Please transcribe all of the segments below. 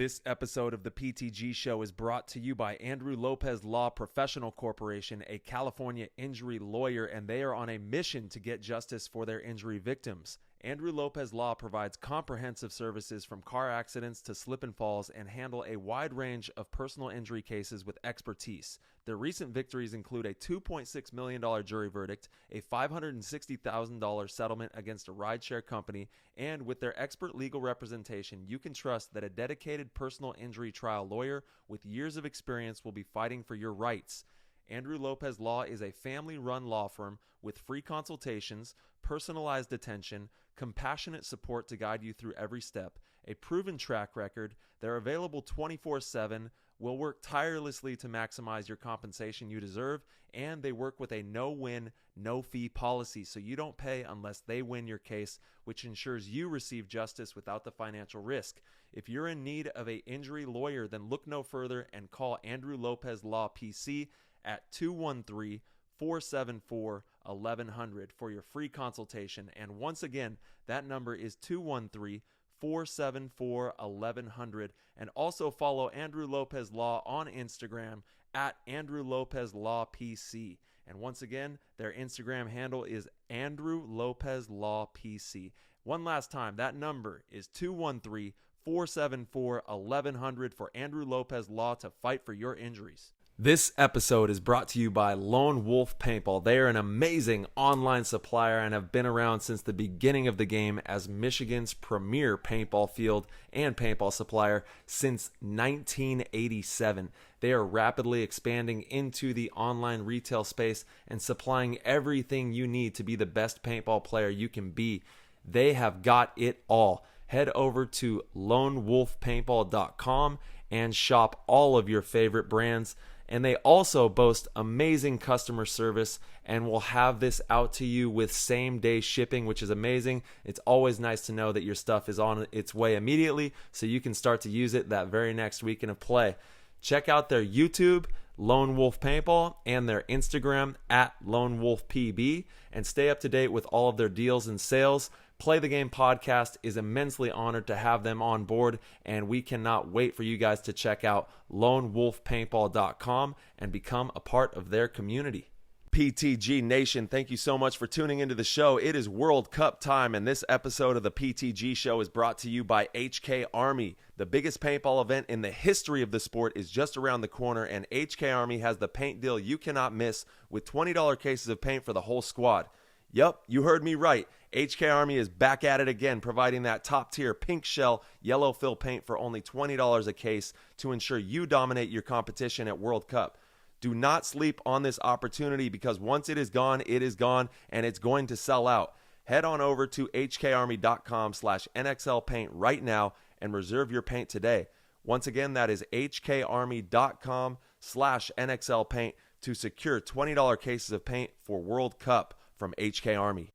This episode of the PTG Show is brought to you by Andrew Lopez Law Professional Corporation, a California injury lawyer, and they are on a mission to get justice for their injury victims. Andrew Lopez Law provides comprehensive services from car accidents to slip and falls and handle a wide range of personal injury cases with expertise. Their recent victories include a $2.6 million jury verdict, a $560,000 settlement against a rideshare company, and with their expert legal representation, you can trust that a dedicated personal injury trial lawyer with years of experience will be fighting for your rights. Andrew Lopez Law is a family-run law firm with free consultations, personalized attention, compassionate support to guide you through every step, a proven track record. They're available 24/7, will work tirelessly to maximize your compensation you deserve, and they work with a no-win, no-fee policy, so you don't pay unless they win your case, which ensures you receive justice without the financial risk. If you're in need of an injury lawyer, then look no further and call Andrew Lopez Law PC at 213-474-1100 for your free consultation. And once again, that number is 213-474-1100. And also follow Andrew Lopez Law on Instagram at Andrew Lopez Law PC. And once again, their Instagram handle is Andrew Lopez Law PC. One last time, that number is 213-474-1100 for Andrew Lopez Law to fight for your injuries. This episode is brought to you by Lone Wolf Paintball. They are an amazing online supplier and have been around since the beginning of the game as Michigan's premier paintball field and paintball supplier since 1987. They are rapidly expanding into the online retail space and supplying everything you need to be the best paintball player you can be. They have got it all. Head over to lonewolfpaintball.com and shop all of your favorite brands. And they also boast amazing customer service and will have this out to you with same-day shipping, which is amazing. It's always nice to know that your stuff is on its way immediately so you can start to use it that very next weekend of play. Check out their YouTube, Lone Wolf Paintball, and their Instagram at Lone Wolf PB, and stay up to date with all of their deals and sales. Play the Game podcast is immensely honored to have them on board, and we cannot wait for you guys to check out lonewolfpaintball.com and become a part of their community. PTG Nation, thank you so much for tuning into the show. It is World Cup time, and this episode of the PTG Show is brought to you by HK Army. The biggest paintball event in the history of the sport is just around the corner, and HK Army has the paint deal you cannot miss with $20 cases of paint for the whole squad. Yup, you heard me right. HK Army is back at it again, providing that top-tier pink shell, yellow fill paint for only $20 a case to ensure you dominate your competition at World Cup. Do not sleep on this opportunity because once it is gone, and it's going to sell out. Head on over to hkarmy.com/NXLpaint right now and reserve your paint today. Once again, that is hkarmy.com/NXLpaint to secure $20 cases of paint for World Cup from HK Army.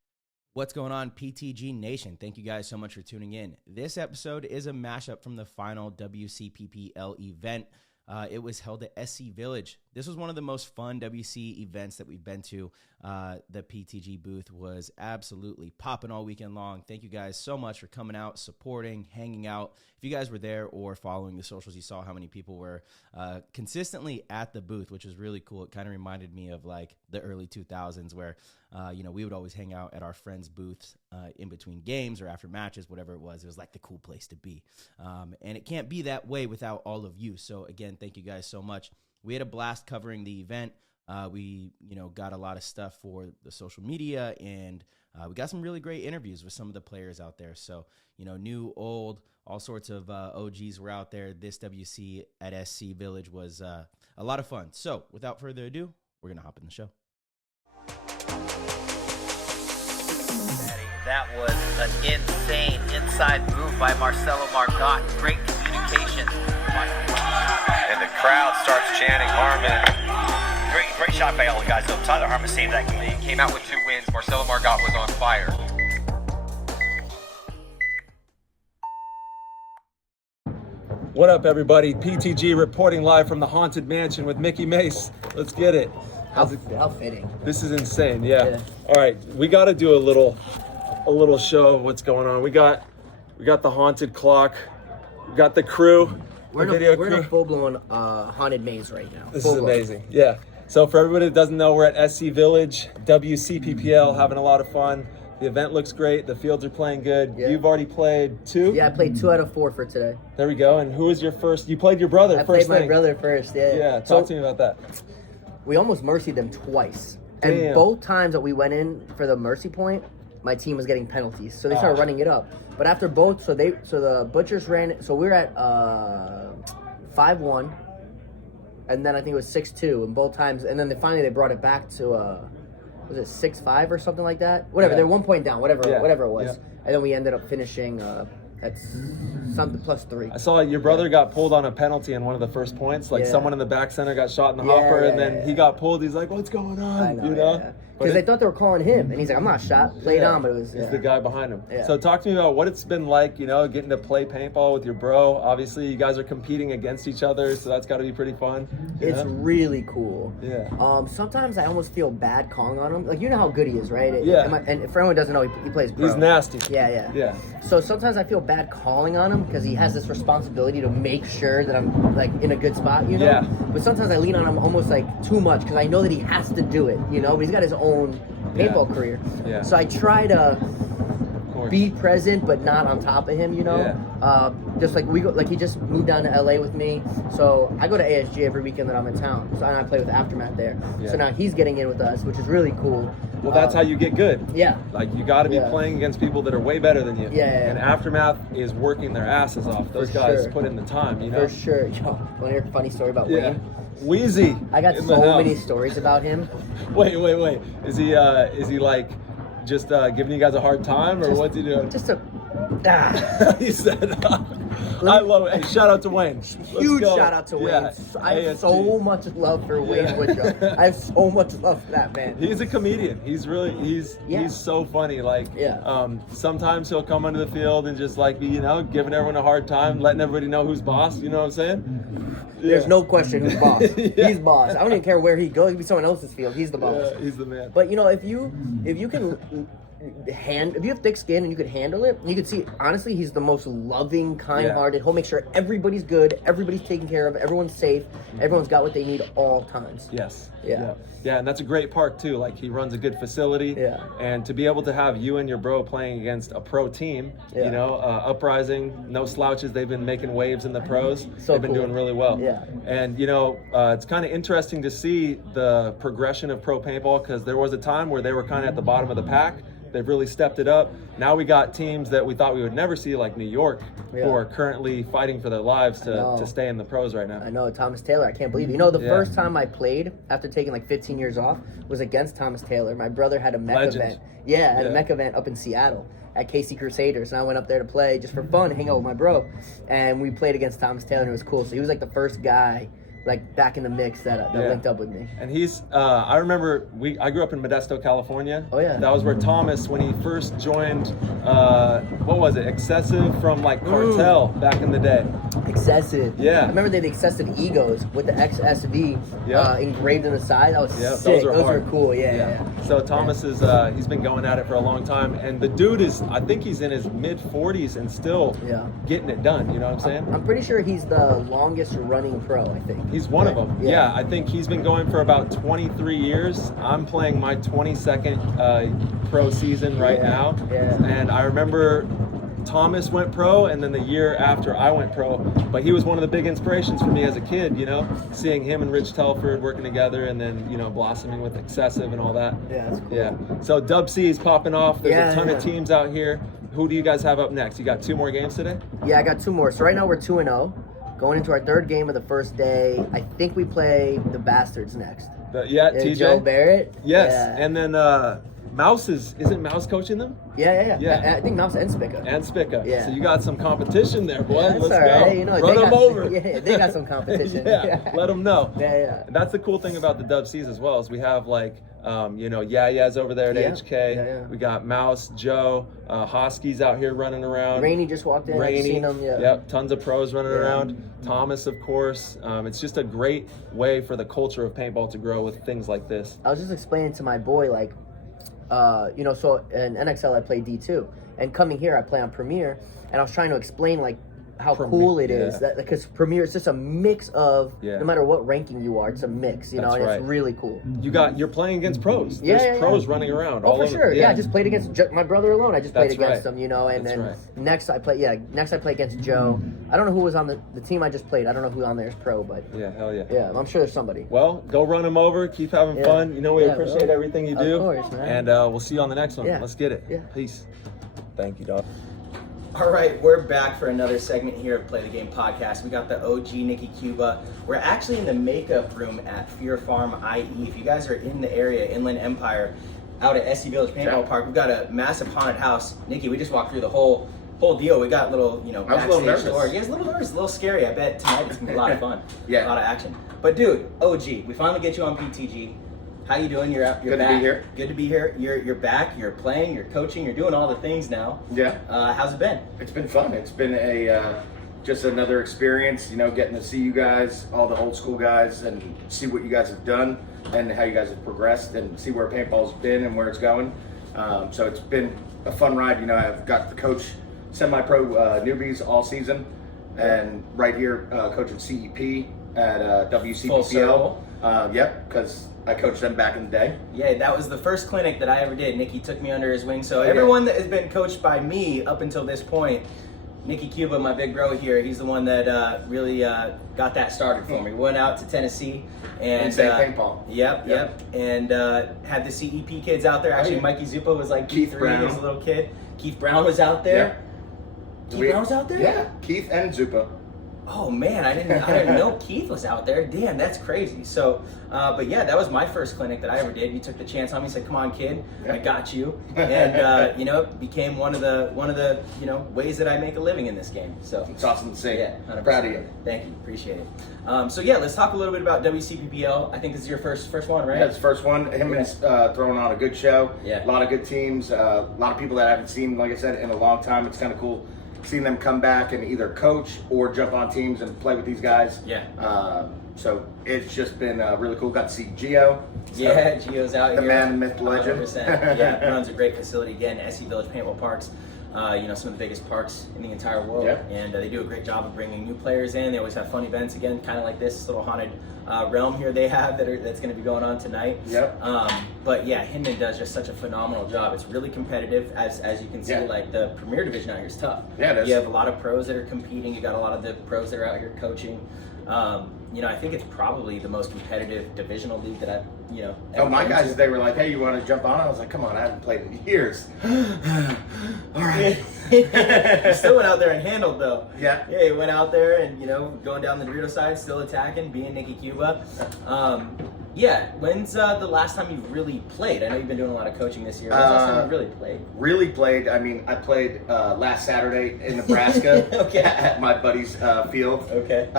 What's going on, PTG Nation? Thank you guys so much for tuning in. This episode is a mashup from the final WCPPL event. It was held at SC Village. This was one of the most fun WC events that we've been to. The PTG booth was absolutely popping all weekend long. Thank you guys so much for coming out, supporting, hanging out. If you guys were there or following the socials, you saw how many people were consistently at the booth, which was really cool. It kind of reminded me of like the early 2000s where, we would always hang out at our friends' booths in between games or after matches, whatever it was. It was like the cool place to be. And it can't be that way without all of you. So again, thank you guys so much. We had a blast covering the event. We got a lot of stuff for the social media, and we got some really great interviews with some of the players out there. So, new, old, all sorts of OGs were out there. This WC at SC Village was a lot of fun. So without further ado, we're going to hop in the show. That was an insane inside move by Marcello Margot. Great communication. And the crowd starts chanting Harmon. Great shot by all the guys. Tyler Harmon saved that game. He came out with 2 wins. Marcello Margot was on fire. What up, everybody? PTG reporting live from the Haunted Mansion with Mickey Mace. Let's get it. How fitting. This is insane, yeah. All right, we got to do a little show of what's going on. We got the haunted clock. We got the crew. We're in a full-blown haunted maze right now. This is amazing. Yeah. So for everybody that doesn't know, we're at SC Village, WCPPL, having a lot of fun. The event looks great. The fields are playing good. Yeah. You've already played 2? Yeah, I played 2 out of 4 for today. There we go. And who was your first? You played your brother I first played my brother first, yeah. Yeah, talk to me about that. We almost mercied them twice. Damn. And both times that we went in for the mercy point, my team was getting penalties. So they started running it up. But after both, so the Butchers ran it. So we were at 5-1. And then I think it was 6-2 and both times. And then they brought it back to, was it 6-5 or something like that? Whatever, Yeah. they're 1 point down, whatever it was. Yeah. And then we ended up finishing at something +3. I saw your brother got pulled on a penalty in one of the first points. Like Yeah. someone in the back center got shot in the Yeah, hopper, and yeah, then yeah. he got pulled. He's like, "What's going on?" I know, you know? yeah. Because they thought they were calling him, and he's like, "I'm not shot." Played on, but it was. He's the guy behind him. Yeah. So talk to me about what it's been like, getting to play paintball with your bro. Obviously, you guys are competing against each other, so that's got to be pretty fun. It's really cool. Yeah. Sometimes I almost feel bad calling on him. Like, you know how good he is, right? Yeah. And for anyone who doesn't know, he plays pro. He's nasty. Yeah. Yeah. So sometimes I feel bad calling on him because he has this responsibility to make sure that I'm like in a good spot, Yeah. But sometimes I lean on him almost like too much because I know that he has to do it, But he's got his own paintball career. Yeah. So I try to Of course. be present but not on top of him, Yeah. Just like he just moved down to LA with me, so I go to AHG every weekend that I'm in town. So and I play with Aftermath there. Yeah. So now he's getting in with us, which is really cool. Well, that's how you get good. Yeah. Like, you got to be Yeah. playing against people that are way better than you. Yeah. And Aftermath is working their asses off. Those For guys sure. put in the time, For sure. Yo, want to hear a funny story about Yeah. Wayne? Wheezy. I got in the so house. many stories about him. Wait. Is he like just giving you guys a hard time, or what's he doing? Just a He said, I love it. Hey, shout out to Wayne. Let's huge go. shout out to Wayne. Yeah. I have ASG. so much love for Wayne Woodruff. I have so much love for that man. He's a comedian. He's so funny. Like, sometimes he'll come onto the field and just like be, giving everyone a hard time, letting everybody know who's boss. You know what I'm saying? There's no question who's boss. Yeah. He's boss. I don't even care where he goes. He could be someone else's field. He's the boss. Yeah, he's the man. But if you can if you have thick skin and you could handle it, you could see honestly he's the most loving, kind-hearted. He'll make sure everybody's good, everybody's taken care of, everyone's safe, everyone's got what they need all times. Yes. Yeah. Yeah, and that's a great park too. Like, he runs a good facility. Yeah. And to be able to have you and your bro playing against a pro team, Uprising, no slouches. They've been making waves in the pros. So They've been cool. doing really well. Yeah. And it's kind of interesting to see the progression of pro paintball, because there was a time where they were kind of at the bottom of the pack. They've really stepped it up. Now we got teams that we thought we would never see, like New York, who are currently fighting for their lives to stay in the pros right now. I know, Thomas Taylor, I can't believe it. The first time I played after taking like 15 years off was against Thomas Taylor. My brother had a mech Legend. event. Yeah, had a mech event up in Seattle at KC Crusaders, and I went up there to play just for fun, hang out with my bro, and we played against Thomas Taylor, and it was cool. So he was like the first guy like back in the mix that linked up with me. And he's, I remember, I grew up in Modesto, California. Oh, yeah. That was where Thomas, when he first joined, what was it, Excessive from like Cartel back in the day. Excessive. Yeah. I remember they had the Excessive Egos with the XSV engraved in the side. That was sick. Those hard. were cool. Yeah. So Thomas is, he's been going at it for a long time. And the dude I think he's in his mid 40s and still getting it done. You know what I'm saying? I'm pretty sure he's the longest running pro, I think. He's one of them. Yeah, I think he's been going for about 23 years. I'm playing my 22nd pro season right now. Yeah. And I remember Thomas went pro, and then the year after I went pro. But he was one of the big inspirations for me as a kid, seeing him and Rich Telford working together, and then, blossoming with Excessive and all that. Yeah, that's cool. Yeah. So Dub C is popping off. There's a ton of teams out here. Who do you guys have up next? You got 2 more games today? Yeah, I got 2 more. So right now we're 2-0. Going into our 3rd game of the first day. I think we play the Bastards next. TJ? Joe Barrett. Yes. Yeah. And then Mouse isn't Mouse coaching them? Yeah. I think Mouse and Spica. Yeah. So you got some competition there, boy. That's Let's all right. go. Run them over. Yeah, they got some competition. Yeah. Let them know. Yeah. And that's the cool thing about the Dub C's as well, is we have like, Yaya's over there at HK. Yeah. We got Mouse, Joe, Hosky's out here running around. Rainey just walked in. I've seen him. Yeah. Yep. Tons of pros running around. Thomas, of course. It's just a great way for the culture of paintball to grow with things like this. I was just explaining to my boy, like, so in NXL I play D2, and coming here I play on Premiere, and I was trying to explain like how cool it is. Yeah. That because Premier, it's just a mix of Yeah. no matter what ranking you are, it's a mix, you know, That's and right. it's really cool. You're playing against pros. Yeah, There's yeah, pros yeah. running around. Oh, all for over. sure. Yeah, I just played against my brother alone. I just played That's against right. him, you know, and That's then right. next I play against Joe. I don't know who was on the team I just played. I don't know who on there is pro, but Yeah, hell yeah. yeah, I'm sure there's somebody. Well, go run them over. Keep having Yeah. fun. You know we Yeah, appreciate bro. everything you Of do. course, man. And we'll see you on the next one. Yeah. Let's get it. Yeah. Peace. Thank you, dog. All right, we're back for another segment here of Play the Game Podcast. We got the OG Nicky Cuba. We're actually in the makeup room at Fear Farm IE. If you guys are in the area, Inland Empire, out at SC Village Paintball Park, we've got a massive haunted house. Nicky, we just walked through the whole deal. We got little, I was a little backstage nervous. doors. Yeah, it's a little nervous, a little scary. I bet tonight it's gonna be a lot of fun. Yeah. A lot of action. But dude, OG, we finally get you on PTG. How you doing? You're Good to back. be here. Good to be here. You're back. You're playing. You're coaching. You're doing all the things now. Yeah. How's it been? It's been fun. It's been just another experience, getting to see you guys, all the old school guys, and see what you guys have done and how you guys have progressed and see where paintball's been and where it's going. So it's been a fun ride. I've got to coach semi-pro newbies all season, and right here coaching CEP at WCPPL. Full circle. Yep, because I coached them back in the day. Yeah, that was the first clinic that I ever did. Nicky took me under his wing. So yeah. everyone that has been coached by me up until this point, Nicky Cuba, my big bro here, he's the one that really got that started for me. We went out to Tennessee and Insane paintball. Yep. And had the CEP kids out there. Actually, yeah. Mikey Zuppa was like Keith D3, Brown. he was a little kid. Keith Brown was out there. Keith Brown was out there? Yeah, Keith and Zuppa. Oh man, I didn't know Keith was out there. Damn, that's crazy. So, but yeah, that was my first clinic that I ever did. He took the chance on me. He said, "Come on, kid, I got you," and became one of the ways that I make a living in this game. So It's awesome to see. yeah, 100%. Proud of you. Thank you, appreciate it. So yeah, let's talk a little bit about WCPPL. I think this is your first one, right? Yeah, it's the first one. Him and throwing on a good show. Yeah. A lot of good teams. A lot of people that I haven't seen, like I said, in a long time. It's kind of cool seeing them come back and either coach or jump on teams and play with these guys. Yeah. So it's just been really cool. Got to see Gio. Yeah, Gio's out The here. man, myth, legend. 100%. Yeah, runs a great facility again, SC Village Paintball Parks. Some of the biggest parks in the entire world. Yeah. And they do a great job of bringing new players in. They always have fun events again, kind of like this little haunted realm here they have that's going to be going on tonight. Yep. But yeah, Hinman does just such a phenomenal job. It's really competitive, as you can see. Yeah. Like the Premier Division out here is tough. Yeah, it is. You have a lot of pros that are competing. You got a lot of the pros that are out here coaching. I think it's probably the most competitive divisional league that I've ever Oh, my been guys, to. they were like, "Hey, you want to jump on?" I was like, "Come on, I haven't played in years." All right. You still went out there and handled though. Yeah. Yeah, you went out there and going down the Dorito side, still attacking, being Nicky Cuba. Yeah. When's the last time you really played? I know you've been doing a lot of coaching this year. When's the last time you really played? Really played. I mean, I played last Saturday in Nebraska Okay. at my buddy's field. Okay.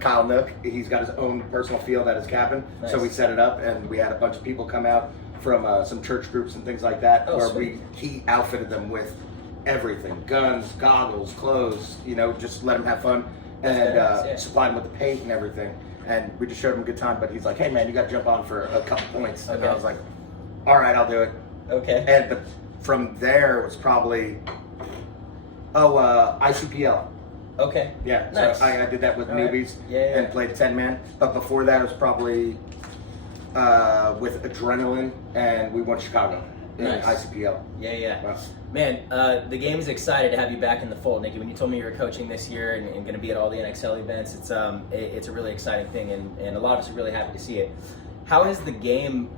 Kyle Nook, he's got his own personal field at his cabin. Nice. So we set it up and we had a bunch of people come out from some church groups and things like that Oh, where sweet. he outfitted them with everything, guns, goggles, clothes, just let them have fun and That's nice, yeah. supplied them with the paint and everything. And we just showed him a good time, but he's like, "Hey man, you got to jump on for a couple points." And Okay. I was like, "All right, I'll do it." Okay. And from there, it was probably, ICPL. Okay. Yeah, Nice. so I did that with All right. newbies Yeah. and played 10-man. But before that, it was probably with Adrenaline, and we won Chicago in Nice. ICPL. Yeah. Wow. Man, the game is excited to have you back in the fold, Nicky. When you told me you were coaching this year and going to be at all the NXL events, it's a really exciting thing, and a lot of us are really happy to see it. How has the game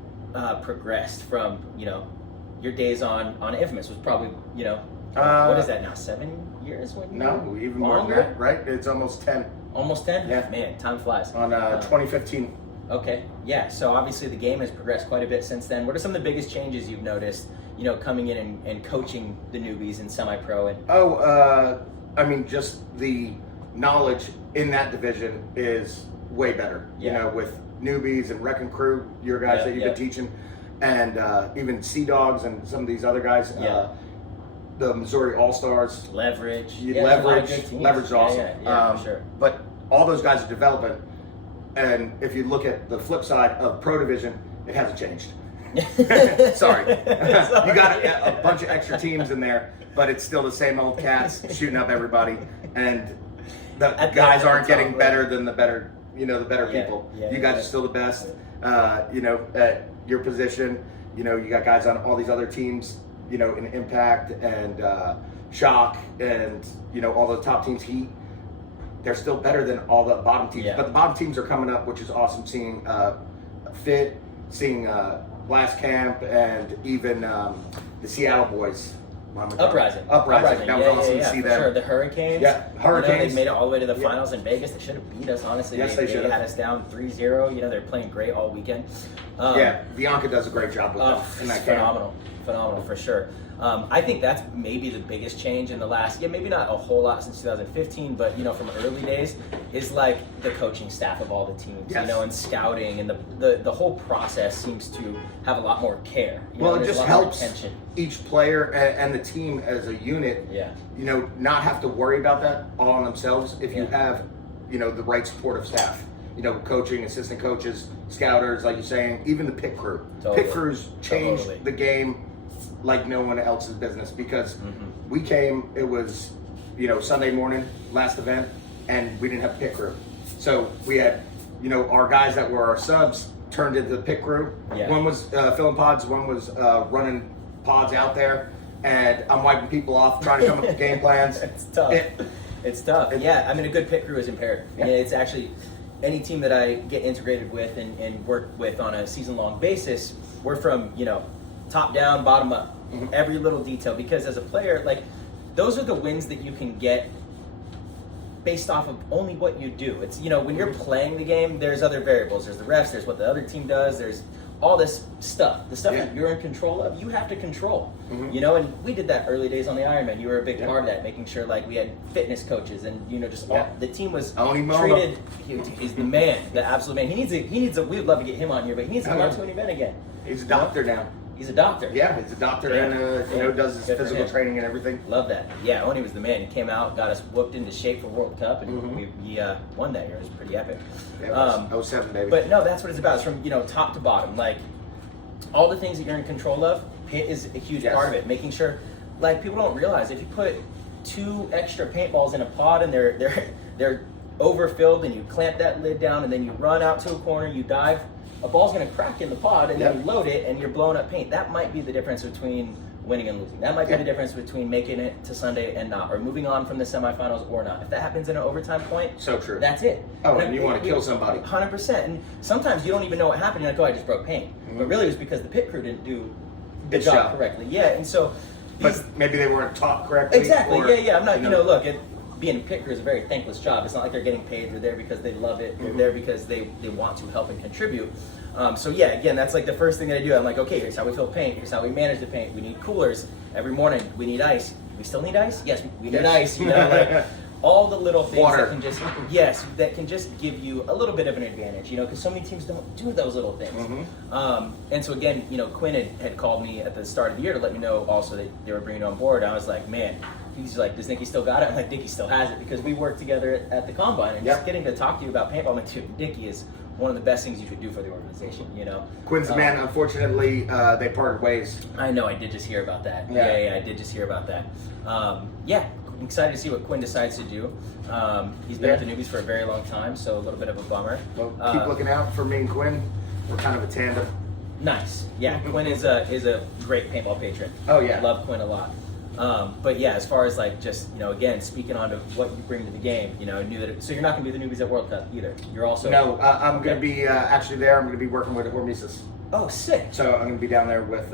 progressed from your days on Infamous? Was probably what is that now? 7 years? No, even more than that, right? It's almost 10 Almost 10. Yeah. Man, time flies. on 2015. Okay, yeah. So obviously the game has progressed quite a bit since then. What are some of the biggest changes you've noticed? Coming in and coaching the newbies in semi-pro and. I mean, just the knowledge in that division is way better. Yeah. With newbies and Wrecking Crew, your guys Yeah, that you've yeah. been teaching, and even Sea Dogs and some of these other guys. Yeah. The Missouri All Stars. Leverage. You Yeah, there's a lot of leverage. good teams. Leverage is awesome. Yeah, for sure. But all those guys are developing, and if you look at the flip side of Pro Division, it hasn't changed. Sorry. You got a bunch of extra teams in there, but it's still the same old cats shooting up everybody. And the At the guys top, aren't getting right. better than the better Yeah, people. yeah, You guys yeah. are still the best. At your position, you got guys on all these other teams, in Impact and Shock and all the top teams, Heat. They're still better than all the bottom teams. Yeah. But the bottom teams are coming up, which is awesome. Seeing Fit, seeing Blast Camp, and even the Seattle boys. Uprising. That was awesome to see for them. sure. The Hurricanes. Yeah, Hurricanes. They made it all the way to the finals in Vegas. They should have beat us, honestly. Yes, they should have. had us down 3-0. They're playing great all weekend. Bianca does a great job with them in that camp. Phenomenal for sure. I think that's maybe the biggest change in the last, maybe not a whole lot since 2015, but from early days, is like the coaching staff of all the teams, Yes. and scouting, and the whole process seems to have a lot more care. Well, it there's just a lot more helps attention. each player and the team as a unit, Yeah. not have to worry about that all on themselves if you Yeah. have, the right supportive staff. Coaching, assistant coaches, scouters, like you're saying, even the pit crew. Totally. Pit crews changed Totally. the game like no one else's business because Mm-hmm. we came, it was, Sunday morning, last event, and we didn't have a pit crew. So we had, our guys that were our subs turned into the pit crew. Yeah. One was filling pods, one was running pods out there, and I'm wiping people off, trying to come up with game plans. It's tough. It's tough. Yeah, a good pit crew is imperative. Yeah. And it's actually any team that I get integrated with and work with on a season-long basis, we're from, top down, bottom up, every little detail. Because as a player, those are the wins that you can get based off of only what you do. It's, when you're playing the game, there's other variables. There's the refs, there's what the other team does, there's all this stuff. The stuff that you're in control of, you have to control. And we did that early days on the Ironman. You were a big part of that, making sure we had fitness coaches and the team was treated. He's the man, the absolute man. He needs a. We would love to get him on here, but he needs to come out to an event again. He's a doctor now. He's a doctor. Yeah, he's a doctor and does his Good for physical him. training and everything. Love that. Yeah, Oni was the man. He came out, got us whooped into shape for World Cup, and we won that year. It was pretty epic. Yeah, it was 07, baby. But no, that's what it's about. It's from top to bottom. All the things that you're in control of, pit is a huge part of it. Making sure, people don't realize if you put 2 extra paintballs in a pod and they're overfilled, and you clamp that lid down, and then you run out to a corner, you dive, a ball's going to crack in the pod, and then you load it, and you're blowing up paint. That might be the difference between winning and losing. That might be the difference between making it to Sunday and not, or moving on from the semifinals or not. If that happens in an overtime point, so true. That's it. Oh, and you want to kill somebody. 100%. And sometimes you don't even know what happened. You're like, oh, I just broke paint. But really, it was because the pit crew didn't do the job correctly. Yeah, and so. But maybe they weren't taught correctly. Exactly. Yeah. I'm not. Look, being a pit crew is a very thankless job. It's not like they're getting paid. They're there because they love it. They're there because they want to help and contribute. Again, that's the first thing that I do. I'm like, okay, here's how we fill paint. Here's how we manage the paint. We need coolers every morning. We need ice. We still need ice? Yes, we need ice. All the little things that can just give you a little bit of an advantage, because so many teams don't do those little things. And so again, Quinn had called me at the start of the year to let me know also that they were bringing it on board. I was like, man, he's like, does Nicky still got it? I'm like, Nicky still has it, because we worked together at the Combine, and just getting to talk to you about paintball, I'm like, dude, Nicky is one of the best things you could do for the organization, Quinn's the man. Unfortunately, they parted ways. I know, I did just hear about that. Yeah, I did just hear about that. I'm excited to see what Quinn decides to do. He's been at the Newbies for a very long time, so a little bit of a bummer. Well, keep looking out for me and Quinn. We're kind of a tandem. Nice. Yeah, Quinn is a great paintball patron. Oh, yeah. I love Quinn a lot. But yeah, as far as again, speaking on to what you bring to the game, I knew that. So you're not going to be the Newbies at World Cup either. You're also. No, I'm going to be actually there. I'm going to be working with Hormesis. Oh, sick. So I'm going to be down there with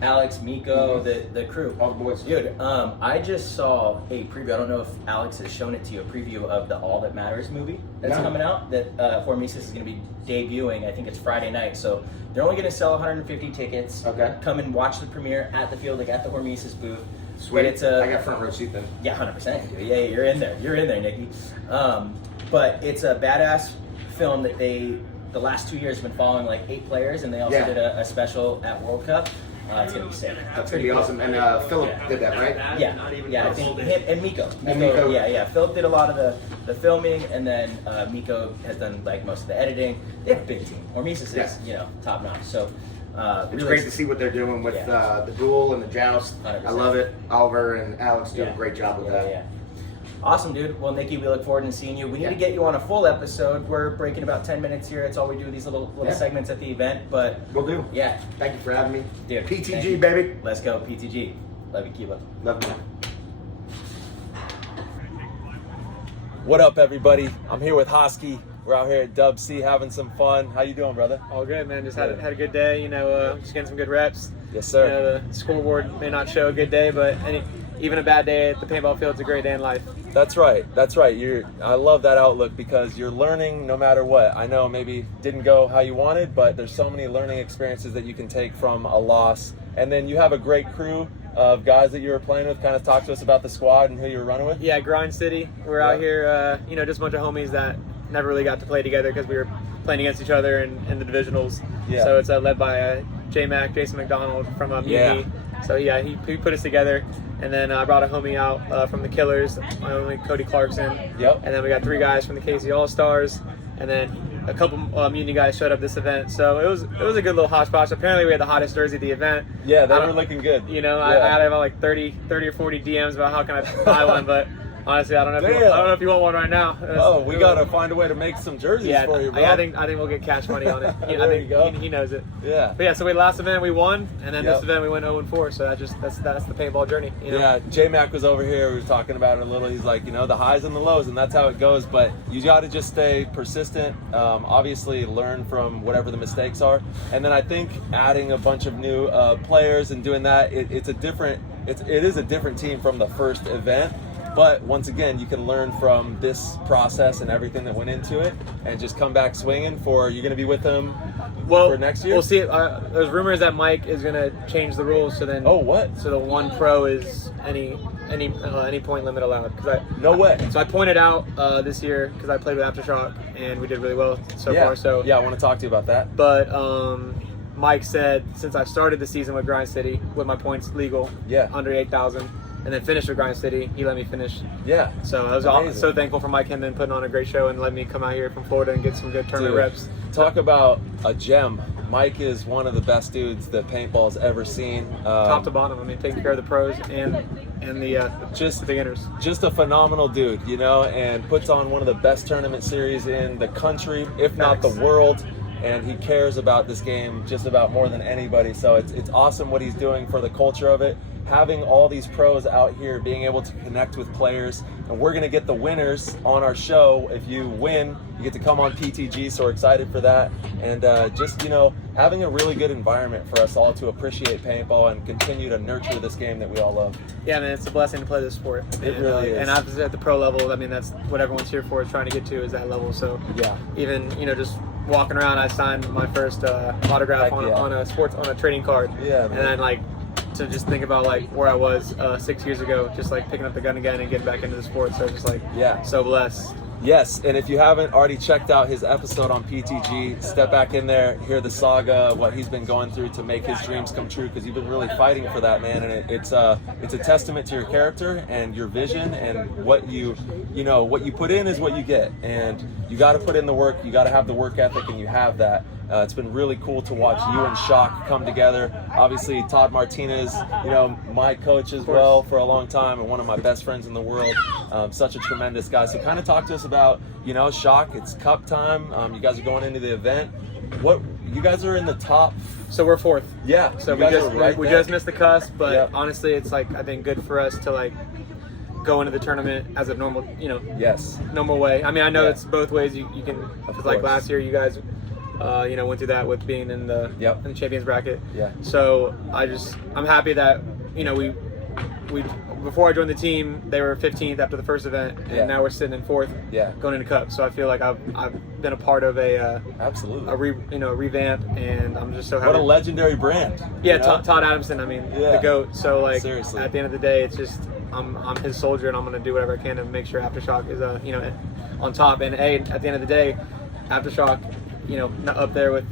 Alex, Miko, the crew. all the boys. Dude, I just saw a preview. I don't know if Alex has shown it to you. A preview of the All That Matters movie that's coming out. That Hormesis is going to be debuting. I think it's Friday night. So they're only going to sell 150 tickets. Okay. Come and watch the premiere at the field, at the Hormesis booth. Sweet. But I got front row seat then. Yeah, 100%. Dude. Yeah, you're in there. You're in there, Nicky. But it's a badass film that the last 2 years have been following 8 players, and they also did a special at World Cup. It's gonna be sick. That's gonna be awesome. And Philip did that, right? Yeah. I think him and Miko. Miko. Yeah. Philip did a lot of the filming, and then Miko has done most of the editing. They have a big team. Hormesis is top notch. So It's really great to see what they're doing with the duel and the joust. 100%. I love it. Oliver and Alex do a great job with that. Yeah. Awesome, dude. Well, Nikki, we look forward to seeing you. We need to get you on a full episode. We're breaking about 10 minutes here. It's all we do, these little segments at the event. But Will do. yeah, Thank you for having me. dude. PTG, baby. Let's go, PTG. Love you, Kiba. Love you. What up, everybody? I'm here with Hosky. We're out here at Dub C having some fun. How you doing, brother? All good, man. Just had a good day. Just getting some good reps. Yes, sir. The scoreboard may not show a good day, but even a bad day at the paintball field's a great day in life. That's right. That's right. I love that outlook because you're learning no matter what. I know maybe didn't go how you wanted, but there's so many learning experiences that you can take from a loss. And then you have a great crew of guys that you were playing with. Kind of talk to us about the squad and who you were running with. Yeah, Grind City. We're out here, just a bunch of homies that never really got to play together because we were playing against each other in the divisionals. Yeah. So it's led by J-Mac, Jason McDonald from Mutiny. So yeah, he put us together. And then I brought a homie out from the Killers, my homie Cody Clarkson. Yep. And then we got 3 guys from the KC All-Stars. And then a couple Mutiny guys showed up this event. So it was a good little hodgepodge. Apparently we had the hottest jersey at the event. Yeah, they were looking good. I had about like 30 or 40 DMs about how can I buy one, but honestly, I don't know if you want one right now. We gotta find a way to make some jerseys for you, bro. I think we'll get cash money on it. There you go. He knows it. Yeah. But yeah, so last event we won, and then this event we went 0-4. So that's the paintball journey. Yeah, J-Mac was over here. We were talking about it a little. He's like, the highs and the lows, and that's how it goes. But you got to just stay persistent. Obviously, learn from whatever the mistakes are, and then I think adding a bunch of new players and doing that, it is a different team from the first event. But once again, you can learn from this process and everything that went into it, and just come back swinging. You're going to be with them for next year. We'll see. There's rumors that Mike is going to change the rules. So then, what? So the 1 pro is any point limit allowed. No way. So I pointed out this year because I played with Aftershock and we did really well so far. So yeah, I want to talk to you about that. But Mike said since I started the season with Grind City with my points legal, under 8,000. And then finished with Grind City. He let me finish. Yeah. So I was so thankful for Mike and then putting on a great show and letting me come out here from Florida and get some good tournament reps. Talk about a gem. Mike is one of the best dudes that paintball's ever seen. Top to bottom. I mean, taking care of the pros and the beginners. Just a phenomenal dude, and puts on one of the best tournament series in the country, if not the world. And he cares about this game just about more than anybody. So it's awesome what he's doing for the culture of it. Having all these pros out here, being able to connect with players, and we're gonna get the winners on our show. If you win, you get to come on PTG, so we're excited for that. And just having a really good environment for us all to appreciate paintball and continue to nurture this game that we all love. Yeah, man, it's a blessing to play this sport. It really is. And obviously at the pro level, I mean, that's what everyone's here for, is trying to get to, is that level. So yeah, even just walking around, I signed my first autograph on a trading card. Yeah, man. And then to just think about where I was 6 years ago, just picking up the gun again and getting back into the sport. So just so blessed. Yes, and if you haven't already checked out his episode on PTG, step back in there, hear the saga, what he's been going through to make his dreams come true, because you've been really fighting for that, man. And it's a testament to your character and your vision, and what you put in is what you get. And you got to put in the work, you got to have the work ethic, and you have that. It's been really cool to watch you and Shock come together. Obviously, Todd Martinez, my coach as well for a long time, and one of my best friends in the world. Such a tremendous guy. So kind of talk to us about, Shock, it's cup time. You guys are going into the event. You guys are in the top. So we're 4th. Yeah. So we just missed the cusp, but honestly, it's I think good for us to go into the tournament as a normal, normal way. I mean, I know it's both ways. You can, because last year you guys went through that with being in the champions bracket. Yeah. So I'm happy that we before I joined the team, they were 15th after the first event, and now we're sitting in 4th. Yeah. Going into cup. So I feel like I've been a part of absolutely a revamp, and I'm just so happy. What a legendary brand. Yeah, Todd Adamson. I mean, the GOAT. So seriously, at the end of the day, it's just I'm his soldier, and I'm gonna do whatever I can to make sure Aftershock is on top. And at the end of the day, Aftershock, up there with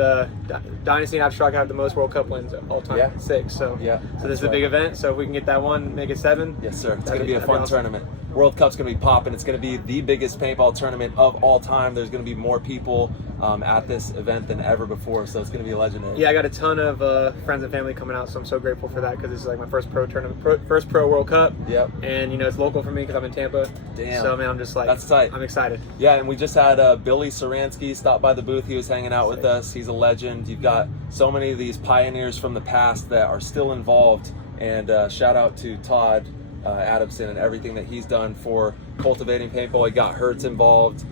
Dynasty and Aftershock have the most World Cup wins all time. Yeah. 6. So this is a big event. So if we can get that one, make it 7. Yes, sir. It's going to be a fun tournament. World Cup's going to be popping. It's going to be the biggest paintball tournament of all time. There's going to be more people at this event than ever before, so it's going to be legendary. Yeah, I got a ton of friends and family coming out, so I'm so grateful for that because this is like my first pro tournament, first pro World Cup. Yep. And it's local for me because I'm in Tampa. Damn. So man, I'm just like, that's tight. I'm excited. Yeah, and we just had Billy Saransky stop by the booth. He was hanging out with us. He's a legend. You've got so many of these pioneers from the past that are still involved. And shout out to Todd Adamson and everything that he's done for cultivating paintball. He got Hertz involved,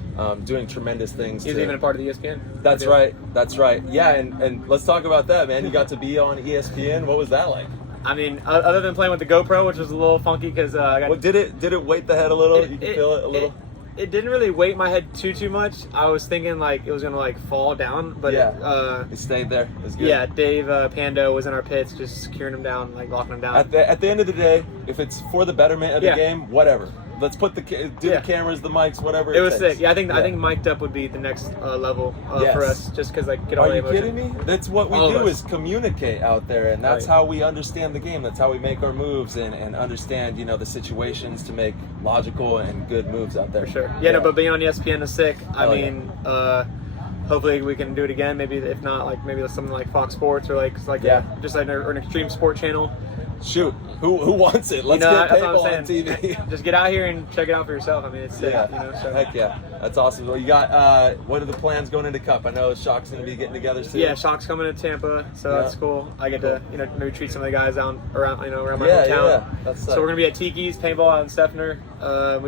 doing tremendous things. He's even a part of the ESPN. That's right. That's right. Yeah, and let's talk about that, man. You got to be on ESPN. What was that like? I mean, other than playing with the GoPro, which was a little funky because did it weight the head a little? You can feel it a little. It didn't really weight my head too much. I was thinking like it was gonna like fall down, but it stayed there. It was good. Yeah, Dave Pando was in our pits, just securing him down, like locking him down. At the end of the day, if it's for the betterment of the game, whatever. Let's put the cameras, the mics, whatever. It was takes. sick. Yeah, I think mic'd up would be the next level for us, just because like get all the emotion. Are you kidding me? That's what we do is communicate out there, and that's how we understand the game. That's how we make our moves and understand the situations to make logical and good moves out there. For sure. Yeah, no, but being on ESPN is sick. I mean, hopefully we can do it again. Maybe if not, like maybe something like Fox Sports or just like an extreme sport channel. Shoot, who wants it? Let's get paintball on TV. Just get out here and check it out for yourself. I mean, it's sick, So. Heck yeah, that's awesome. Well, you got what are the plans going into Cup? I know Shock's going to be getting together soon. Yeah, Shock's coming to Tampa, so that's cool. I get to maybe treat some of the guys around my hometown. Yeah, so we're gonna be at Tiki's Paintball out in Steffner. I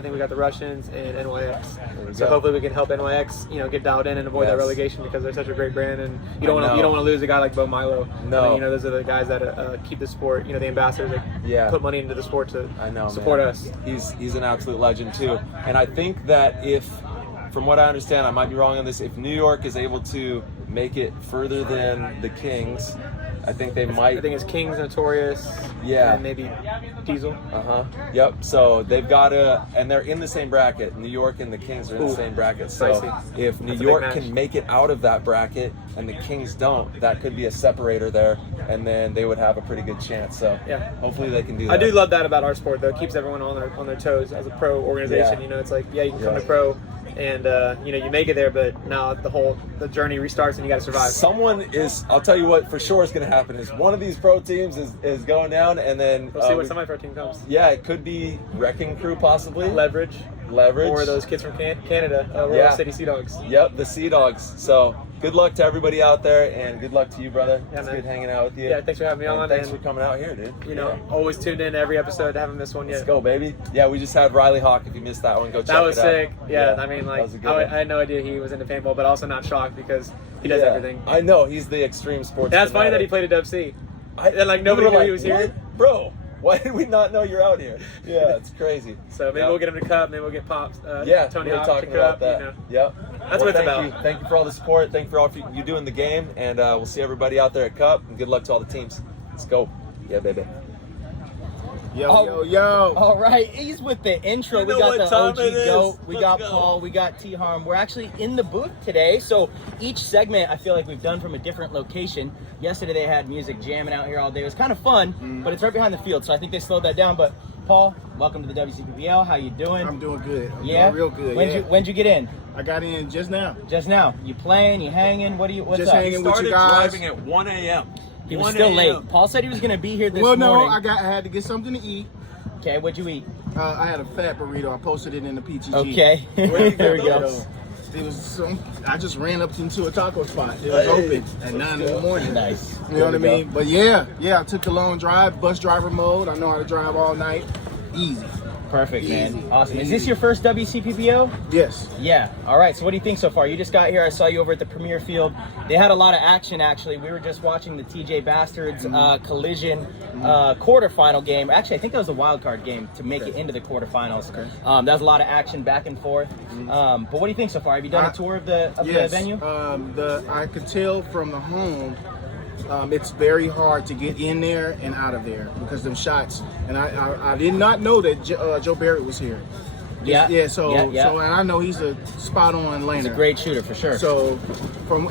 think we got the Russians and NYX. So hopefully we can help NYX, get dialed in and avoid that relegation because they're such a great brand, and you don't want to lose a guy like Bo Milo. No, I mean, those are the guys that keep the sport. The ambassadors that put money into the sport to support us. He's an absolute legend too, and I think that from what I understand, I might be wrong on this, if New York is able to make it further than the Kings, I think they might. I think it's Kings, Notorious, and maybe Diesel. Yep. So they've got and they're in the same bracket. New York and the Kings are in the same bracket. So if New York can make it out of that bracket and the Kings don't, that could be a separator there, and then they would have a pretty good chance. So hopefully they can do that. I do love that about our sport, though. It keeps everyone on their toes as a pro organization. It's like you can come to pro. And you make it there, but now the journey restarts and you got to survive. I'll tell you what for sure is going to happen is one of these pro teams is going down, and then we'll see what somebody pro team comes. Yeah, it could be Wrecking Crew possibly. Leverage, or those kids from Canada, Royal City Sea Dogs. Yep, the Sea Dogs. So good luck to everybody out there, and good luck to you, brother. Yeah, it's good hanging out with you. Yeah, thanks for having me on. Thanks for coming out here, dude. Always tuned in every episode. Haven't missed one yet. Let's go, baby. Yeah, we just had Riley Hawk. If you missed that one, go check it out. That was sick. Yeah, I mean, I had no idea he was into paintball, but also not shocked because he does everything. I know, he's the extreme sports. That's funny that he played at WC. And nobody knew he was here. Bro, why did we not know you're out here? Yeah, it's crazy. So maybe we'll get him to Cup. Maybe we'll get Pops. Tony Hawk talking about that. Yep. That's what it's about. Thank you for all the support. Thank you for all you do in the game. And we'll see everybody out there at Cup. And good luck to all the teams. Let's go. Yeah, baby. Yo. All right, he's with the intro. We got the OG GOAT. We got Paul. We got T-Harm. We're actually in the booth today. So each segment, I feel like we've done from a different location. Yesterday they had music jamming out here all day. It was kind of fun, but it's right behind the field. So I think they slowed that down. But Paul, welcome to the WCPPL. How you doing? I'm doing good. Doing real good. When'd you get in? I got in just now. Just now. You playing? You hanging? What's just up? Hanging with you guys. Driving at 1 a.m. He was still late. Paul said he was going to be here this morning. Well, no, I had to get something to eat. Okay, what'd you eat? I had a fat burrito. I posted it in the PTG. Okay. There we go. It was I just ran up into a taco spot. It was open at 9 in the morning. Nice. You know what I mean? But yeah, I took the long drive, bus driver mode. I know how to drive all night. Easy. Perfect, man. Awesome. Is this your first WCPPO? Yes. Yeah. All right. So what do you think so far? You just got here. I saw you over at the Premier Field. They had a lot of action, actually. We were just watching the TJ Bastards Collision quarterfinal game. Actually, I think that was the wild card game to make it into the quarterfinals. Okay. That was a lot of action back and forth. But what do you think so far? Have you done a tour of the venue? I could tell from the home. It's very hard to get in there and out of there because them shots. And I did not know that Joe Barrett was here. So and I know he's a spot on laner. He's a great shooter for sure. So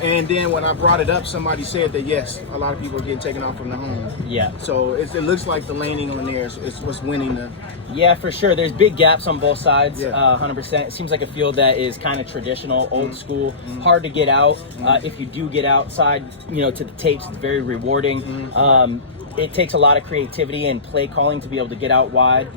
and then when I brought it up, somebody said that yes, a lot of people are getting taken off from the home. Yeah. So it looks like the laning on there is what's winning the. Yeah, for sure. There's big gaps on both sides. Yeah. 100%. It seems like a field that is kind of traditional, old school, hard to get out. If you do get outside, to the tapes, it's very rewarding. It takes a lot of creativity and play calling to be able to get out wide,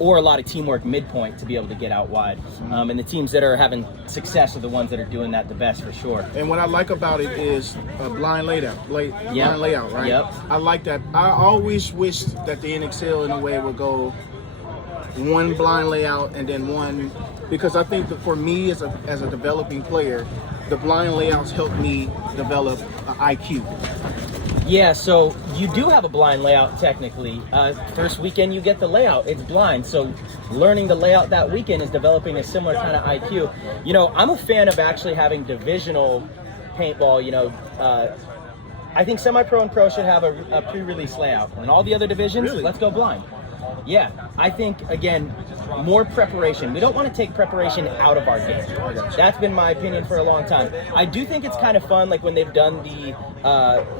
or a lot of teamwork midpoint to be able to get out wide. And the teams that are having success are the ones that are doing that the best, for sure. And what I like about it is a blind layout, blind layout, right? Yep. I like that. I always wished that the NXL in a way would go one blind layout and then one, because I think that for me as a developing player, the blind layouts help me develop an IQ. Yeah, so you do have a blind layout technically. First weekend you get the layout, it's blind. So learning the layout that weekend is developing a similar kind of IQ. I'm a fan of actually having divisional paintball. I think semi-pro and pro should have a pre-release layout. And all the other divisions, let's go blind. Yeah, I think, again, more preparation. We don't want to take preparation out of our game. That's been my opinion for a long time. I do think it's kind of fun, like when they've done the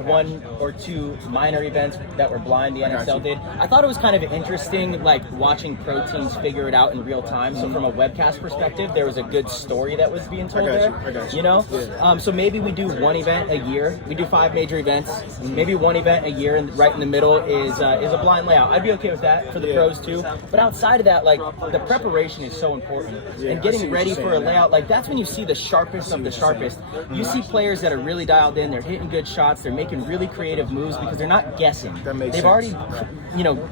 1 or 2 minor events that were blind, the NXL did. I thought it was kind of interesting, like watching pro teams figure it out in real time. So from a webcast perspective, there was a good story that was being told there. I got you. So maybe we do 1 event a year. We do 5 major events. Maybe 1 event a year, and right in the middle is a blind layout. I'd be okay with that for the pros too. But outside of that, like, the preparation is so important. And getting ready for a layout, like, that's when you see the sharpest of the sharpest. You see players that are really dialed in, they're hitting good shots, they're making really creative moves because they're not guessing. They've already,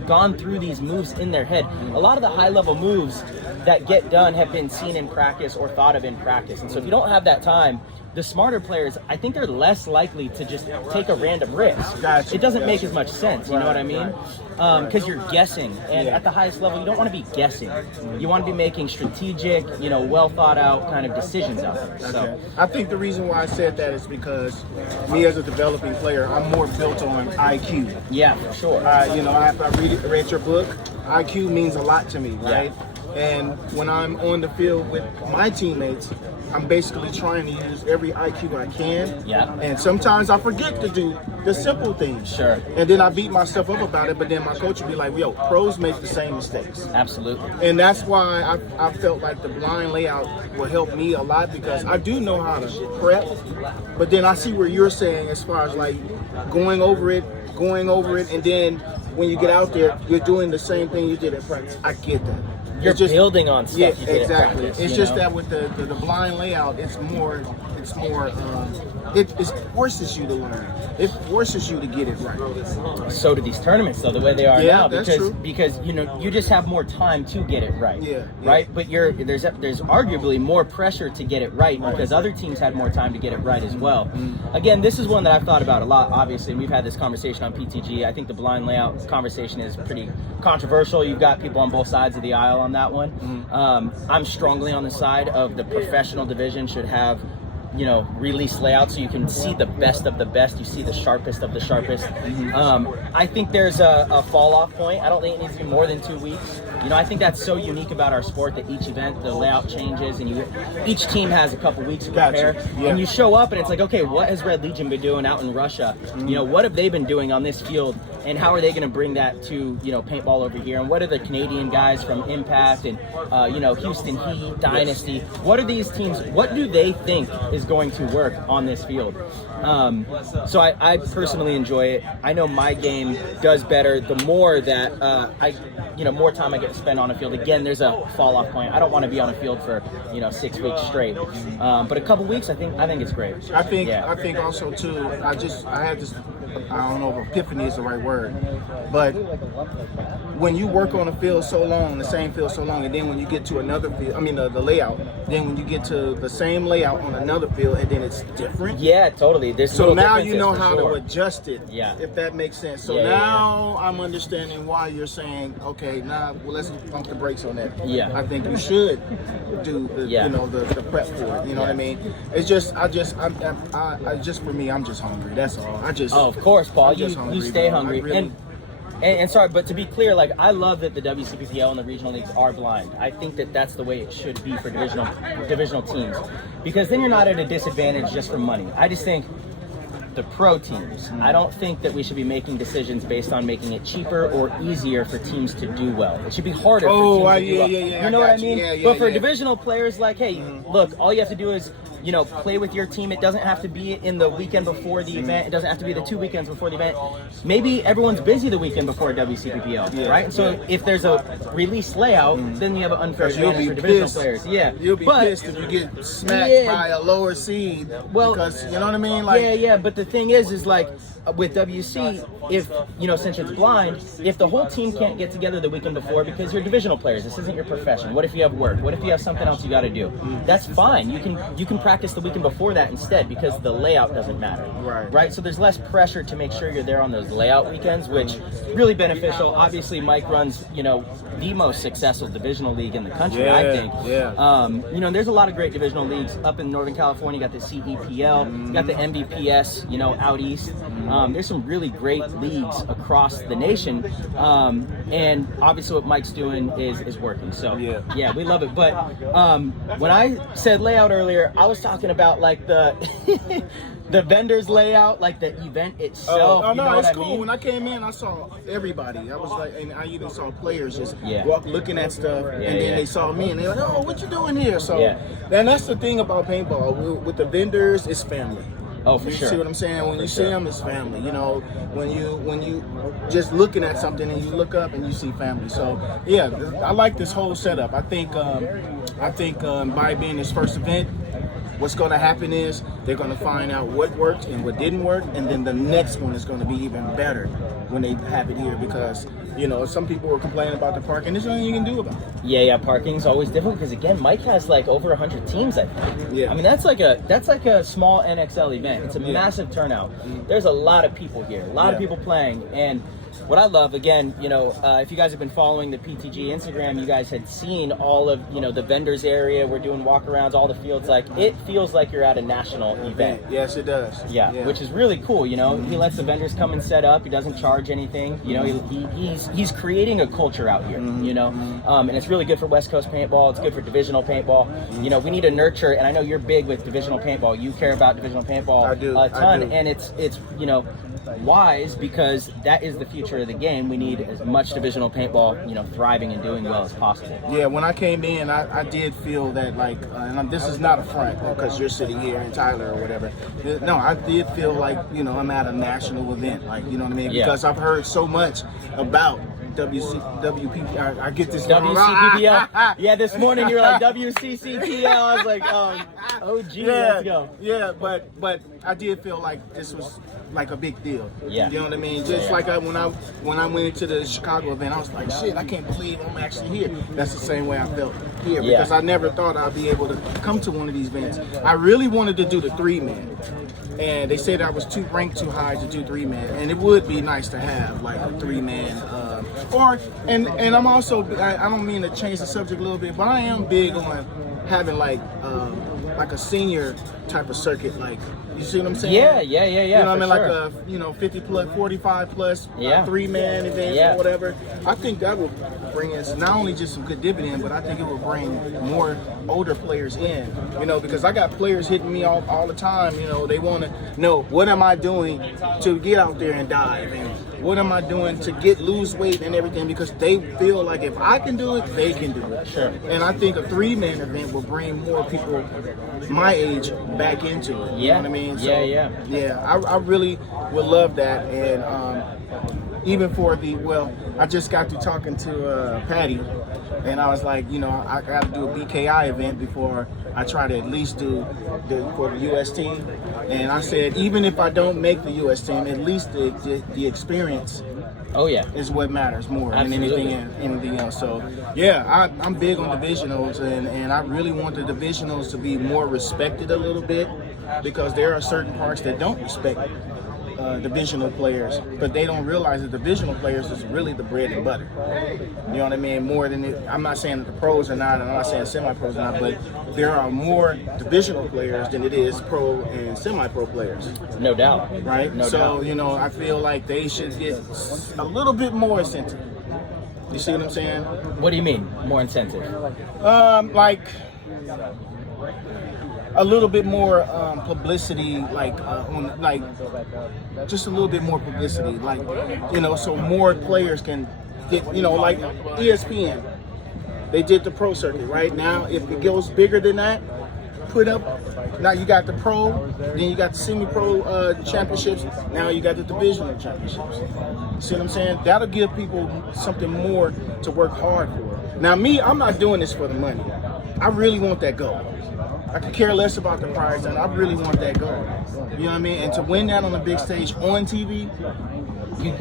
gone through these moves in their head. A lot of the high level moves that get done have been seen in practice or thought of in practice. And so if you don't have that time, the smarter players, I think they're less likely to just take a random risk. Gotcha. It doesn't make as much sense, you know what I mean? Because you're guessing, and at the highest level, you don't want to be guessing. You want to be making strategic, well thought out kind of decisions out there. So I think the reason why I said that is because me as a developing player, I'm more built on IQ. Yeah, for sure. After I read your book, IQ means a lot to me, right? Yeah. And when I'm on the field with my teammates, I'm basically trying to use every IQ I can. Yeah. And sometimes I forget to do the simple things. Sure. And then I beat myself up about it, but then my coach would be like, pros make the same mistakes. Absolutely. And that's why I felt like the blind layout will help me a lot, because I do know how to prep, but then I see where you're saying as far as like going over it, and then when you get out there, you're doing the same thing you did in practice. I get that. You're just building on stuff. Yeah, you did exactly. In practice, it's just that with the blind layout, it's more. It forces you to learn. It forces you to get it right. So do these tournaments, though, the way they are now, that's true. because you just have more time to get it right. Yeah. Right, but there's arguably more pressure to get it right because other teams had more time to get it right as well. Again, this is one that I've thought about a lot. Obviously, we've had this conversation on PTG. I think the blind layout conversation is pretty controversial. You've got people on both sides of the aisle on that one. I'm strongly on the side of the professional division should have release layout so you can see the best of the best. You see the sharpest of the sharpest. I think there's a fall off point. I don't think it needs to be more than 2 weeks. I think that's so unique about our sport that each event, the layout changes, and each team has a couple weeks to prepare. Yeah. And you show up and it's like, okay, what has Red Legion been doing out in Russia? What have they been doing on this field? And how are they going to bring that to, paintball over here? And what are the Canadian guys from Impact and, Houston Heat, Dynasty? What are these teams, what do they think is going to work on this field? So I personally enjoy it. I know my game does better the more that more time I get to spend on a field. Again, there's a fall off point. I don't want to be on a field for 6 weeks straight. But a couple weeks, I think it's great. I think also too. I had this. I don't know if epiphany is the right word, but when you work on a field so long, the same field so long, and then when you get to another field, the layout, then when you get to the same layout on another field, and then it's different. Yeah, totally. There's so now you know how to adjust it. Yeah. If that makes sense. So now I'm understanding why you're saying, okay, let's pump the brakes on that. Yeah. I think you should do the prep for it. You know what I mean? It's just for me, I'm just hungry. That's all. Of course, Paul. You stay hungry. And sorry, but to be clear, like, I love that the WCPPL and the regional leagues are blind. I think that that's the way it should be for divisional teams, because then you're not at a disadvantage just for money. I just think the pro teams, I don't think that we should be making decisions based on making it cheaper or easier for teams to do well. It should be harder for teams to do well. You know what I mean? But for divisional players, like, hey, look, all you have to do is, you know, play with your team. It doesn't have to be in the weekend before the event. It doesn't have to be the 2 weekends before the event. Maybe everyone's busy the weekend before WCPPL, right? And so if there's a release layout, then you have an unfair advantage for divisional players. Yeah, you'll be pissed if you get smacked by a lower seed. Well, because you know what I mean? Like, yeah. But the thing is like with WC, if you know, since it's blind, if the whole team can't get together the weekend before because you're divisional players, this isn't your profession. What if you have work? What if you have something else you got to do? That's fine. You can practice the weekend before that instead, because the layout doesn't matter. Right. So there's less pressure to make sure you're there on those layout weekends, which really beneficial. Obviously, Mike runs, you know, the most successful divisional league in the country, I think. You know, there's a lot of great divisional leagues up in Northern California. You got the CEPL, you got the MVPS, you know, out east. There's some really great leagues across the nation, and obviously what Mike's doing is working. So yeah, we love it. But when I said layout earlier, I was talking about like the the vendors layout, like the event itself. Oh no, it's cool. I mean? When I came in, I saw everybody. I was like, and I even saw players just walk looking at stuff, and then they saw me, and they're like, "Oh, what you doing here?" So, and that's the thing about paintball. With the vendors, it's family. Oh, for sure. See what I'm saying? When you see them, it's family. You know, when you just looking at something and you look up and you see family. So yeah, I like this whole setup. I think by being this first event, what's going to happen is they're going to find out what worked and what didn't work, and then the next one is going to be even better when they have it here, because you know, some people were complaining about the parking. There's nothing you can do about it. Yeah, parking's always difficult because again, Mike has like over 100 teams, I think. Yeah. I mean, that's like a small NXL event. It's a massive turnout. There's a lot of people here, a lot of people playing, and what I love, again, you know, if you guys have been following the PTG Instagram, you guys had seen all of, you know, the vendors area. We're doing walkarounds, all the fields. Like, it feels like you're at a national event. Yes, it does. Yeah, which is really cool. You know, he lets the vendors come and set up. He doesn't charge anything. You know, he's creating a culture out here. You know, and it's really good for West Coast paintball. It's good for divisional paintball. You know, we need to nurture, and I know you're big with divisional paintball. You care about divisional paintball a ton, and it's you know, wise, because that is the future of the game. We need as much divisional paintball, you know, thriving and doing well as possible. Yeah, when I came in, I did feel that, like, and this is not a front because you're sitting here in Tyler or whatever. No, I did feel like, you know, I'm at a national event, like, you know what I mean? Because I've heard so much about WCPP. I get this WCPPL. Yeah, this morning you were like WCCPL. I was like, oh gee, let's go. Yeah, but I did feel like this was like a big deal. Yeah, you know what I mean. Just like when I went into the Chicago event, I was like, shit, I can't believe I'm actually here. That's the same way I felt here, because I never thought I'd be able to come to one of these events. I really wanted to do the 3-man. And they said I was ranked too high to do 3-man, and it would be nice to have like a 3-man. And I'm also, I don't mean to change the subject a little bit, but I am big on having like a senior type of circuit, like, you see what I'm saying? Yeah. You know what I mean? Like a 50 plus, 45 plus, 3-man event or whatever. I think that will bring us not only just some good dividend, but I think it will bring more older players in. You know, because I got players hitting me all the time. You know, they want to know, what am I doing to get out there and dive, and what am I doing to lose weight and everything, because they feel like if I can do it, they can do it. Sure. And I think a 3-man event will bring more people my age back into it. You know what I mean? So, I really would love that. And even for I just got to talking to Patty, and I was like, you know, I got to do a BKI event before I try to at least do for the U.S. team. And I said, even if I don't make the U.S. team, at least the experience is what matters more than anything else. So I'm big on divisionals, and I really want the divisionals to be more respected a little bit, because there are certain parts that don't respect divisional players, but they don't realize that divisional players is really the bread and butter. You know what I mean? More than it. I'm not saying that the pros are not, and I'm not saying semi-pros are not, but there are more divisional players than it is pro and semi-pro players. No doubt. Right? No so, doubt. you know, I feel like they should get a little bit more incentive. You see what I'm saying? What do you mean, more incentive? Like a little bit more publicity, like on like just a little bit more publicity, like, you know, so more players can get, you know, like ESPN. They did the pro circuit, right? Now, if it goes bigger than that, put up. Now you got the pro, then you got the semi-pro championships. Now you got the divisional championships. See what I'm saying? That'll give people something more to work hard for. Now me, I'm not doing this for the money. I really want that goal. I could care less about the prize, and I really want that goal. You know what I mean? And to win that on the big stage on TV.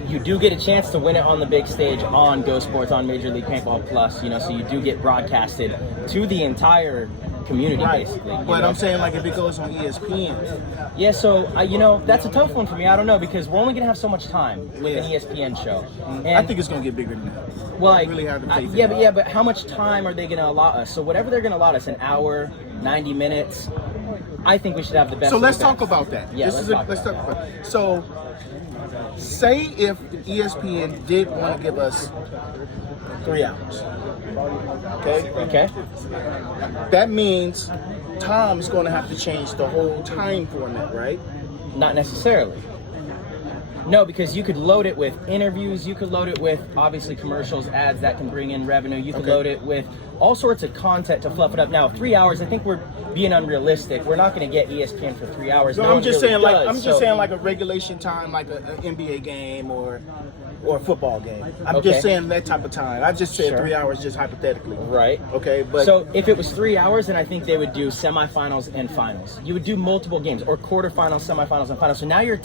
You do get a chance to win it on the big stage on Go Sports, on Major League Paintball Plus, you know, so you do get broadcasted to the entire community, right. basically. But I'm saying, like, if it goes on ESPN. Yeah, so, you know, that's a tough one for me. I don't know, because we're only going to have so much time with an ESPN show. And I think it's going to get bigger than that. Well, like, really have to pay but how much time are they going to allot us? So whatever they're going to allot us, an hour, 90 minutes, I think we should have the best. So of let's the talk best. about that. Yeah, let's talk about it. So, say if ESPN did want to give us 3 hours. Okay? That means Tom's going to have to change the whole time format, right? Not necessarily. No, because you could load it with interviews, you could load it with, obviously, commercials, ads that can bring in revenue, you could load it with all sorts of content to fluff it up. Now, 3 hours, I think we're being unrealistic. We're not going to get ESPN for 3 hours. No, No, I'm just saying like a regulation time, like an NBA game or a football game. I'm just saying that type of time. I just said 3 hours just hypothetically. Right. Okay, but so if it was 3 hours, then I think they would do semifinals and finals. You would do multiple games, or quarterfinals, semifinals, and finals. So now you're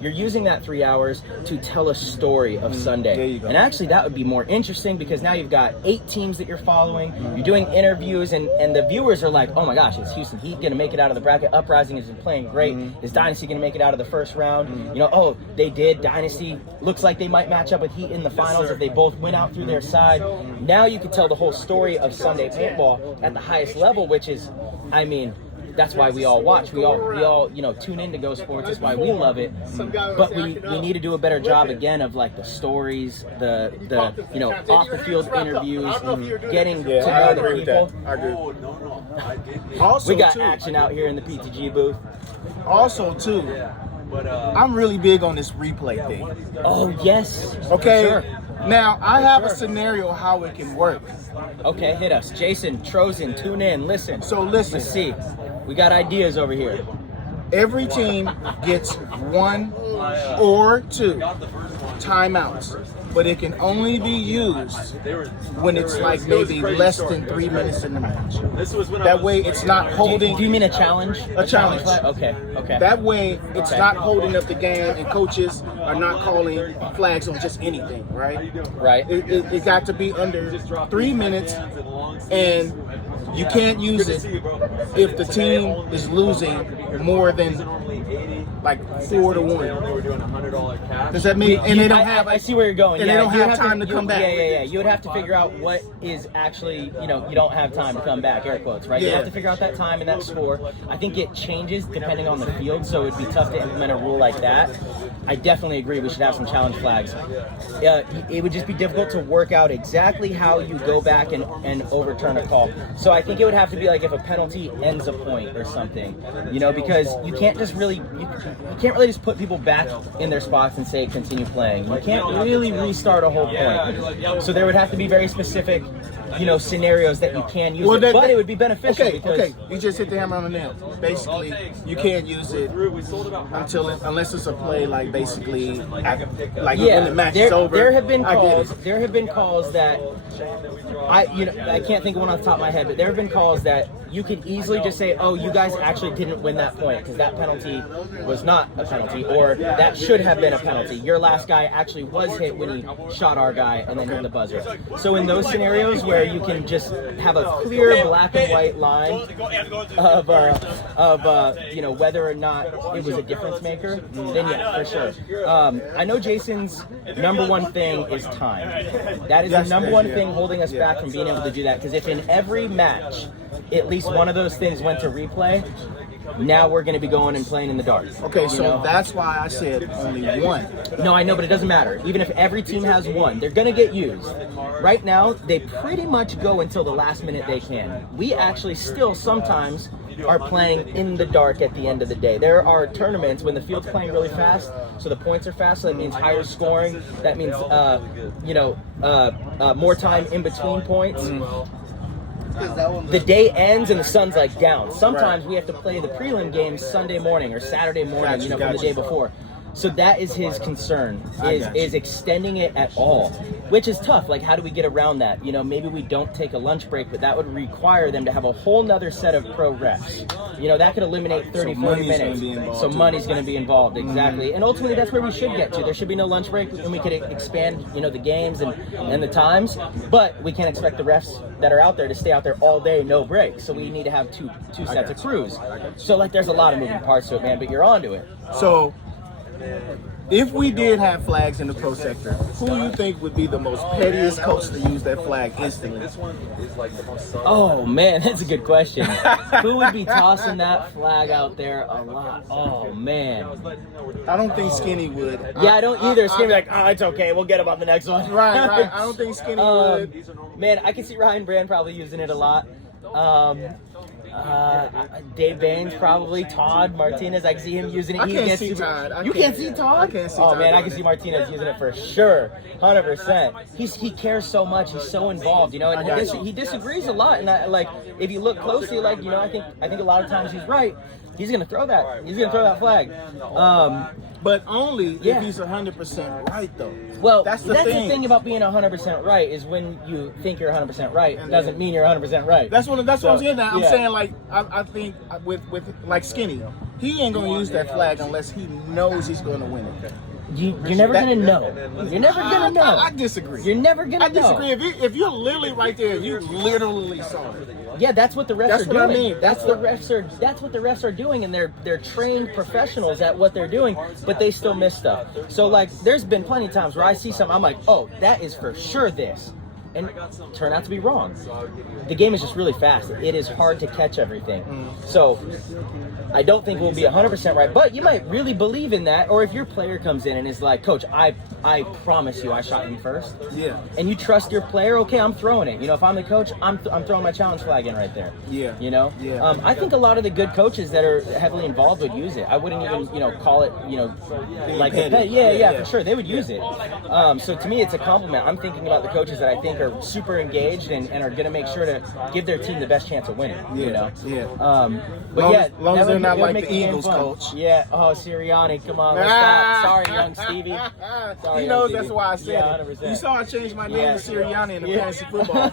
using that 3 hours to tell a story of Sunday. There you go. And actually that would be more interesting, because now you've got 8 teams that you're following. You're doing interviews, and the viewers are like, oh my gosh, is Houston Heat going to make it out of the bracket? Uprising has been playing great. Is Dynasty going to make it out of the first round? You know, oh, they did. Dynasty looks like they might match up with Heat in the finals if they both win out through their side. Now you could tell the whole story of Sunday paintball at the highest level, which is, I mean, that's why we all watch. We all, you know, tune in to Go Sports. That's why we love it. But we need to do a better job again of like the stories, the you know, off the field interviews, getting to know the people. I agree. Also, We got too, action out here in the PTG booth. Also, too, I'm really big on this replay thing. Oh yes. Okay. Sure. Now I have a scenario how it can work. Okay, hit us, Jason Trozen. Tune in, listen. So listen. Let's see. We got ideas over here. Every team gets 1 or 2 timeouts, but it can only be used when it's like maybe less than 3 minutes in the match. That way it's not holding. Do you mean a challenge? A challenge. Okay. That way it's not holding up the game, and coaches are not calling flags on just anything, right? Right. It got to be under 3 minutes, and you can't use it if the team is losing more than like 4-1. Does that mean? And they don't have. I see where you're going. And yeah, they don't have time to come back. Yeah. You would have to figure out what is actually, you know, you don't have time to come back. Air quotes, right? Yeah. You have to figure out that time and that score. I think it changes depending on the field, so it'd be tough to implement a rule like that. I definitely agree. We should have some challenge flags. It would just be difficult to work out exactly how you go back and overturn a call. So I think it would have to be like if a penalty ends a point or something, you know, because you can't just really you can't really just put people back in their spots and say continue playing. You can't really restart a whole point. So there would have to be very specific, you know, scenarios that you can use, but it would be beneficial. Okay. You just hit the hammer on the nail. Basically, you can't use it unless it's a play like basically when the match is over. There have been calls that I can't think of one off the top of my head, but there have been calls that you could easily just say, oh, you guys actually didn't win that point because that penalty was not a penalty, or that should have been a penalty. Your last guy actually was hit when he shot our guy and then hit the buzzer. So in those scenarios where you can just have a clear black and white line of whether or not it was a difference maker, then yeah, for sure. I know Jason's number one thing is time. That is the number one thing holding us back from being able to do that, because if in every match at least one of those things went to replay, now we're going to be going and playing in the dark. Okay, so that's why I said only one. No, I know, but it doesn't matter. Even if every team has one, they're going to get used. Right now, they pretty much go until the last minute they can. We actually still sometimes are playing in the dark at the end of the day. There are tournaments when the field's playing really fast, so the points are fast, so that means higher scoring. That means, more time in between points. The day ends and the sun's like down. Sometimes we have to play the prelim games Sunday morning or Saturday morning, from the day before. So that is his concern, is extending it at all, which is tough. Like, how do we get around that? Maybe we don't take a lunch break, but that would require them to have a whole nother set of pro reps. That could eliminate 30, 40 minutes. So money's going to be involved, exactly. And ultimately, that's where we should get to. There should be no lunch break, and we could expand, the games and the times. But we can't expect the refs that are out there to stay out there all day, no break. So we need to have two sets of crews. So, there's a lot of moving parts to it, man, but you're onto it. So, if we did have flags in the pro sector, who do you think would be the most pettiest coach to use that flag instantly? Oh, man, that's a good question. Who would be tossing that flag out there a lot? Oh, man. I don't think Skinny would. Yeah, I don't either. Skinny be like, oh, it's okay. We'll get him on the next one. Right. I don't think Skinny would. Man, I can see Ryan Brand probably using it a lot. Dave Baines probably, Todd Martinez, I can see him using it. I can't see Todd. You can't see Todd? I can't see Todd. Oh man, I can see Martinez using it for sure, 100%. He cares so much. He's so involved, and he disagrees a lot. And if you look closely, I think a lot of times he's right. He's gonna throw that. He's gonna throw that flag. But only if he's 100% right, though. Well, that's the thing about being 100% right, is when you think you're 100% right, it doesn't mean you're 100% right. That's what I'm saying. Now I'm saying, I think with Skinny, he ain't gonna use that flag unless he knows he's gonna win it. You're never gonna know. You're never gonna know. I disagree. You're never gonna know. I disagree. If you're literally right there, you literally saw it. Yeah, that's what the refs are doing. What I mean. That's what the refs are doing, and they're trained professionals at what they're doing, but they still miss stuff. So there's been plenty of times where I see something, I'm like, oh, that is for sure this. And turn out to be wrong. The game is just really fast. It is hard to catch everything. So I don't think we'll be 100% right, but you might really believe in that. Or if your player comes in and is like, Coach, I promise you I shot him first. Yeah. And you trust your player, okay, I'm throwing it. If I'm the coach, I'm throwing my challenge flag in right there. Yeah. Yeah. I think a lot of the good coaches that are heavily involved would use it. I wouldn't even, call it, like a pet. Yeah, for sure. They would use it. So to me, it's a compliment. I'm thinking about the coaches that I think are super engaged and are going to make sure to give their team the best chance of winning. But long as they're not like the Eagles coach. Yeah. Oh, Sirianni, come on. Stop. Sorry, young Stevie. He knows that's why I said it. You saw I changed my name to Sirianni in the fantasy football.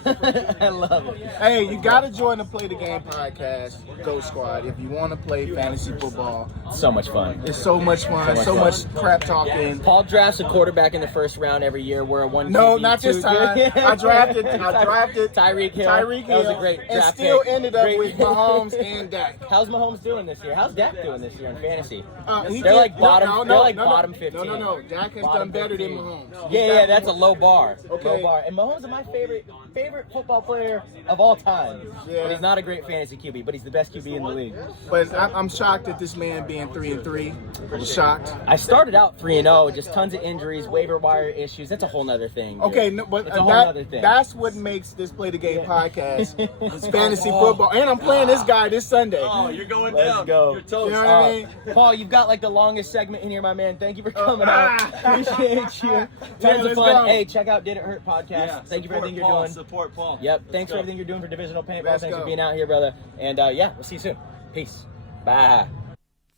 I love it. Hey, you got to join the Play the Game podcast, Go Squad, if you want to play fantasy football. So much fun. It's so much fun. So much crap talking. Paul drafts a quarterback in the first round every year. We're a one. No, not this time. I drafted Tyreek Hill. That was a great and draft still pick. ended up with Mahomes and Dak. How's Mahomes doing this year? How's Dak doing this year in fantasy? They're bottom 15. No. Dak has done better than Mahomes. Yeah, that's a low bar. Okay. Low bar. And Mahomes is my favorite football player of all time. Yeah. But he's not a great fantasy QB, but he's the best QB in the league. But I'm shocked at this man being 3-3. I'm shocked. I started out 3-0, just tons of injuries, waiver wire issues. That's a whole nother thing. Dude. Okay, no, but it's a whole other thing. That's what makes this Play the Game podcast. It's fantasy football. And I'm playing this guy this Sunday. Oh, you're going Let's down. go. You're toast. You know what I mean? Paul, you've got the longest segment in here, my man. Thank you for coming out. Appreciate you. Tons of fun. Go. Hey, check out Did It Hurt podcast. Yeah, Thank you for everything you're doing. Support Paul. Yep. Thanks for everything you're doing for divisional paintball. Let's Thanks go. for being out here, brother. And we'll see you soon. Peace. Bye.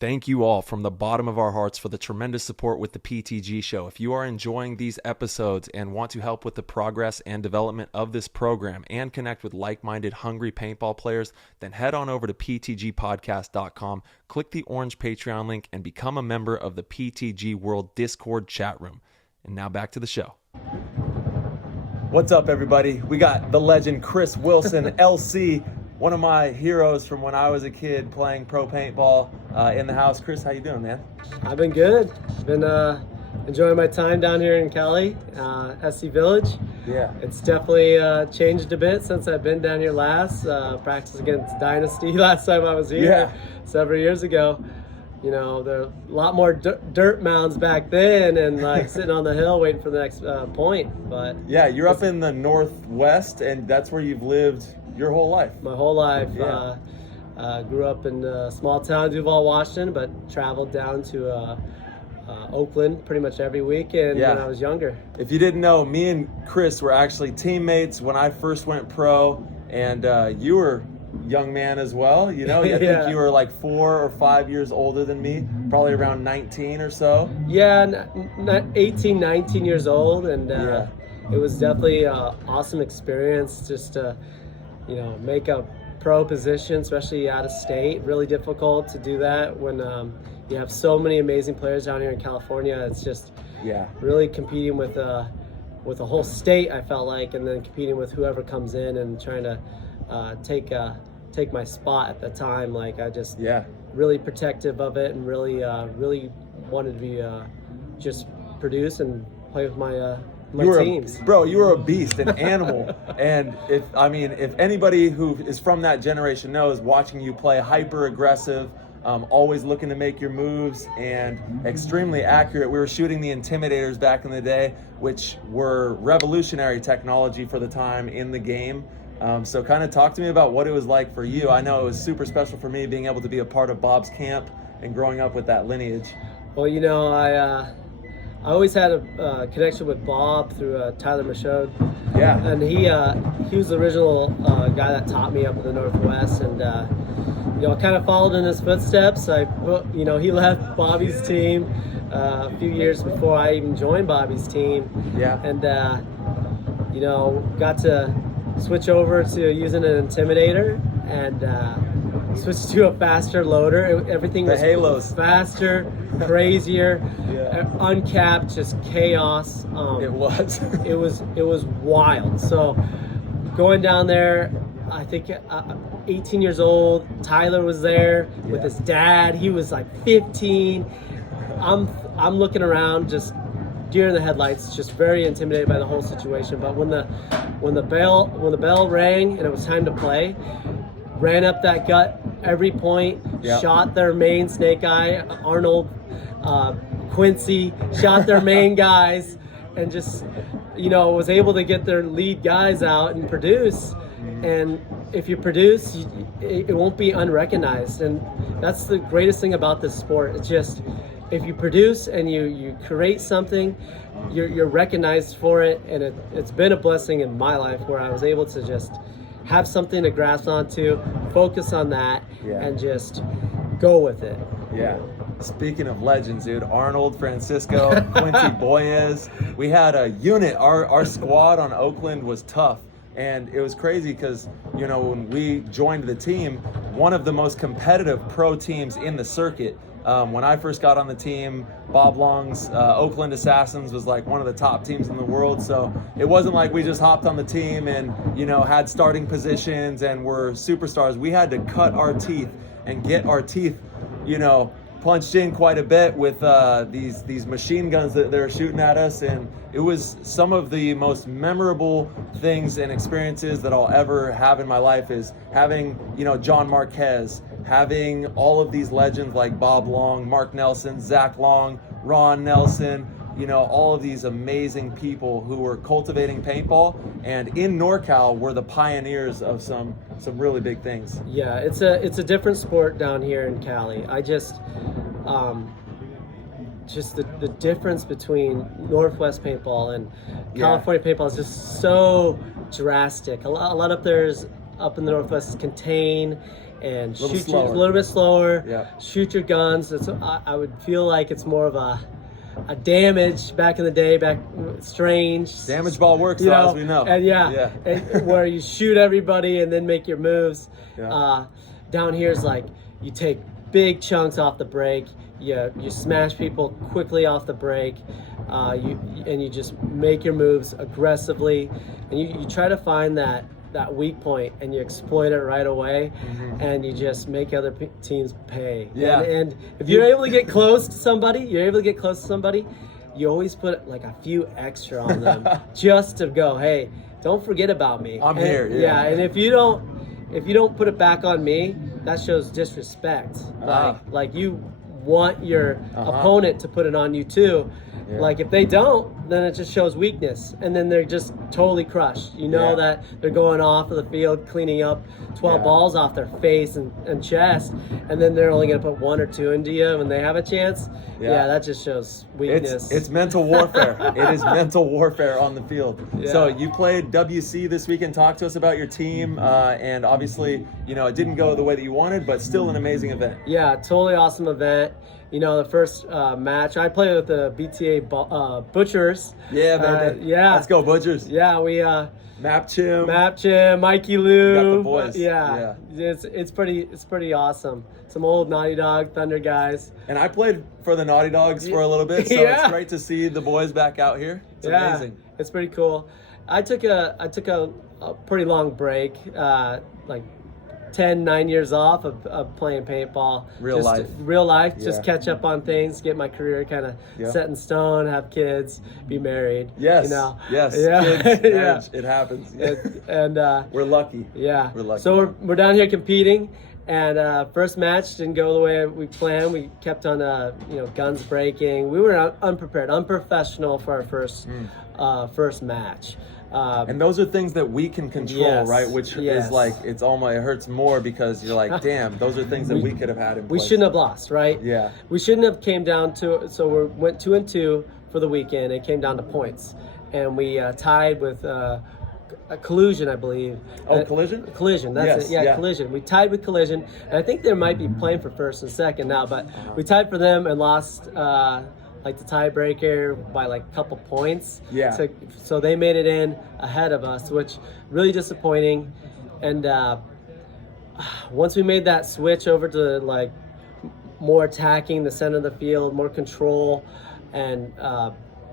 Thank you all from the bottom of our hearts for the tremendous support with the PTG show. If you are enjoying these episodes and want to help with the progress and development of this program and connect with like-minded, hungry paintball players, then head on over to ptgpodcast.com, click the orange Patreon link, and become a member of the PTG World Discord chat room. And now back to the show. What's up, everybody? We got the legend Chris Wilson, LC, one of my heroes from when I was a kid playing pro paintball in the house. Chris, how you doing, man? I've been good. Been enjoying my time down here in Cali, SC Village. Yeah. It's definitely changed a bit since I've been down here last. Practiced against Dynasty last time I was here several years ago. You know, there are a lot more dirt mounds back then, and like sitting on the hill waiting for the next point. But yeah, you're up in the Northwest, and that's where you've lived your whole life. My whole life. Yeah. Grew up in a small town, Duval, Washington, but traveled down to Oakland pretty much every weekend when I was younger. If you didn't know, me and Chris were actually teammates when I first went pro, and you were a young man as well. You know, I think you were like 4 or 5 years older than me, probably around 19 or so. Yeah, 18, 19 years old, and it was definitely an awesome experience just to, you know, make a pro position, especially out of state. Really difficult to do that when you have so many amazing players down here in California. It's just really competing with a whole state, I felt like, and then competing with whoever comes in and trying to take my spot at the time. Like I just really protective of it, and really wanted to be just produce and play with my teams. You were a beast, an animal. And if anybody who is from that generation knows, watching you play, hyper aggressive, always looking to make your moves, and extremely accurate. We were shooting the Intimidators back in the day, which were revolutionary technology for the time in the game. So kind of talk to me about what it was like for you. I know it was super special for me being able to be a part of Bob's camp and growing up with that lineage. Well, you know, I always had a connection with Bob through Tyler Michaud. Yeah. And he was the original guy that taught me up in the Northwest, and you know, I kind of followed in his footsteps. He left Bobby's team a few years before I even joined Bobby's team. Yeah. And you know, got to switch over to using an Intimidator and switch to a faster loader. Everything was Halos. Faster, crazier, uncapped, just chaos. It was. it was wild. So going down there, I think 18 years old. Tyler was there with his dad. He was like 15. I'm looking around, just deer in the headlights, just very intimidated by the whole situation. But when the bell rang and it was time to play, ran up that gut every point, shot their main snake eye, Arnold, Quincy, shot their main guys, and just, you know, was able to get their lead guys out and produce. And if you produce, it won't be unrecognized. And that's the greatest thing about this sport. It's just, if you produce and you create something, you're recognized for it. And it's been a blessing in my life where I was able to just have something to grasp onto, focus on that, and just go with it. Yeah. Speaking of legends, dude, Arnold, Francisco, Quincy Boyes, we had a unit. Our squad on Oakland was tough. And it was crazy because, you know, when we joined the team, one of the most competitive pro teams in the circuit. When I first got on the team, Bob Long's Oakland Assassins was like one of the top teams in the world. So it wasn't like we just hopped on the team and, you know, had starting positions and were superstars. We had to cut our teeth and get our teeth, you know, punched in quite a bit with these machine guns that they're shooting at us. And it was some of the most memorable things and experiences that I'll ever have in my life, is having, you know, John Marquez, having all of these legends like Bob Long, Mark Nelson, Zach Long, Ron Nelson, you know, all of these amazing people who were cultivating paintball and in NorCal were the pioneers of some really big things. Yeah, it's a different sport down here in Cali. I just the difference between Northwest paintball and California paintball is just so drastic. A lot up there is, up in the Northwest, is contained, and Little shoot slower. a little bit slower. Yeah. Shoot your guns. I would feel like it's more of a damage back in the day, strange. Damage ball works, You though, know, as we know. And and where you shoot everybody and then make your moves. Yeah. Down here is like you take big chunks off the break. You smash people quickly off the break. You just make your moves aggressively, and you try to find that weak point and you exploit it right away, and you just make other teams pay. Yeah. And if you're able to get close to somebody, you always put like a few extra on them just to go, hey, don't forget about me. I'm here. Yeah. And if you don't put it back on me, that shows disrespect. Like you want your opponent to put it on you too. Yeah. Like if they don't, then it just shows weakness, and then they're just totally crushed. You know that they're going off of the field, cleaning up 12 balls off their face and chest, and then they're only going to put 1 or 2 into you when they have a chance. Yeah, that just shows weakness. It's mental warfare. It is mental warfare on the field. Yeah. So you played WC this weekend. Talk to us about your team, and obviously, it didn't go the way that you wanted, but still an amazing event. Yeah, totally awesome event. The first match, I played with the BTA Butchers. Yeah, man. Yeah. Let's go, Butchers. Yeah, we Map Chim, Mikey Lou. Got the boys. Yeah. It's pretty awesome. Some old Naughty Dog Thunder guys. And I played for the Naughty Dogs for a little bit, so it's great to see the boys back out here. It's amazing. It's pretty cool. I took a pretty long break, like 9 years off of playing paintball. Real life. Just catch up on things, get my career kind of set in stone, have kids, be married. Yes. Yes. Kids, marriage, it happens. And we're lucky. Yeah. We're lucky. So we're down here competing, and first match didn't go the way we planned. We kept on guns breaking. We were unprepared, unprofessional for our first match. And those are things that we can control, right? Which is like, it hurts more because you're like, damn, those are things that we could have had in place. We shouldn't have lost, right? Yeah. We shouldn't have came down to, so we went 2-2 for the weekend. It came down to points. And we tied with a Collusion, I believe. Collision? Collision, that's it. Yeah, Collision. We tied with Collision. And I think they might be playing for first and second now, but we tied for them and lost like the tiebreaker by like a couple points. Yeah. So they made it in ahead of us, which really disappointing. And once we made that switch over to like more attacking the center of the field, more control, and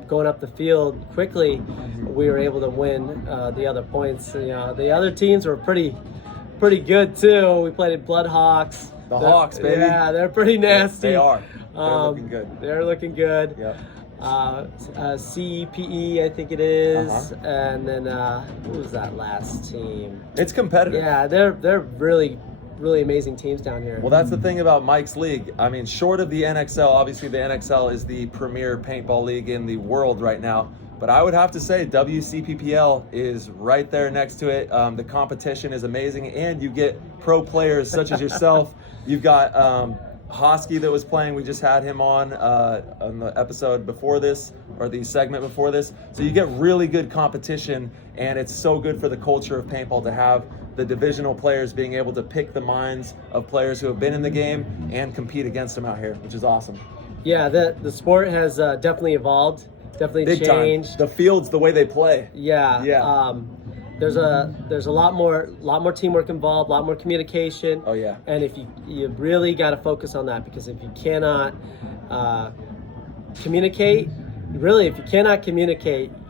going up the field quickly, we were able to win the other points. The other teams were pretty good too. We played Bloodhawks. The Hawks, baby. Yeah, they're pretty nasty. They are. They're looking good. They're looking good. Yep. CEPE, I think it is. And then who was that last team? It's competitive. Yeah, they're really amazing teams down here. Well, that's the thing about Mike's league. I mean, short of the NXL, obviously the NXL is the premier paintball league in the world right now. But I would have to say WCPPL is right there next to it. The competition is amazing, and you get pro players such as yourself. You've got Hosky that was playing. We just had him on the episode before this, or the segment before this. So you get really good competition, and it's so good for the culture of paintball to have the divisional players being able to pick the minds of players who have been in the game and compete against them out here, which is awesome. Yeah, the sport has definitely evolved. Definitely Big changed. Time. The fields, the way they play. Yeah. There's a lot more teamwork involved, a lot more communication. Oh yeah. And if you really got to focus on that, because if you cannot communicate,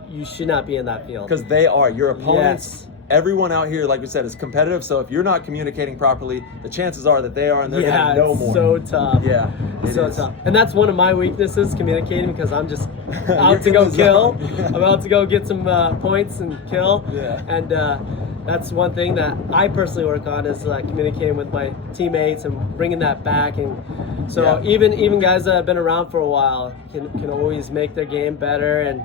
you should not be in that field. Because they are your opponents. Yes. Everyone out here, like we said, is competitive. So if you're not communicating properly, the chances are that they are, and they're going to know more. So tough. Yeah, so tough. And that's one of my weaknesses, communicating, because I'm just out to go kill. I'm out to go get some points and kill. Yeah. And that's one thing that I personally work on, is communicating with my teammates and bringing that back. And so even guys that have been around for a while can always make their game better and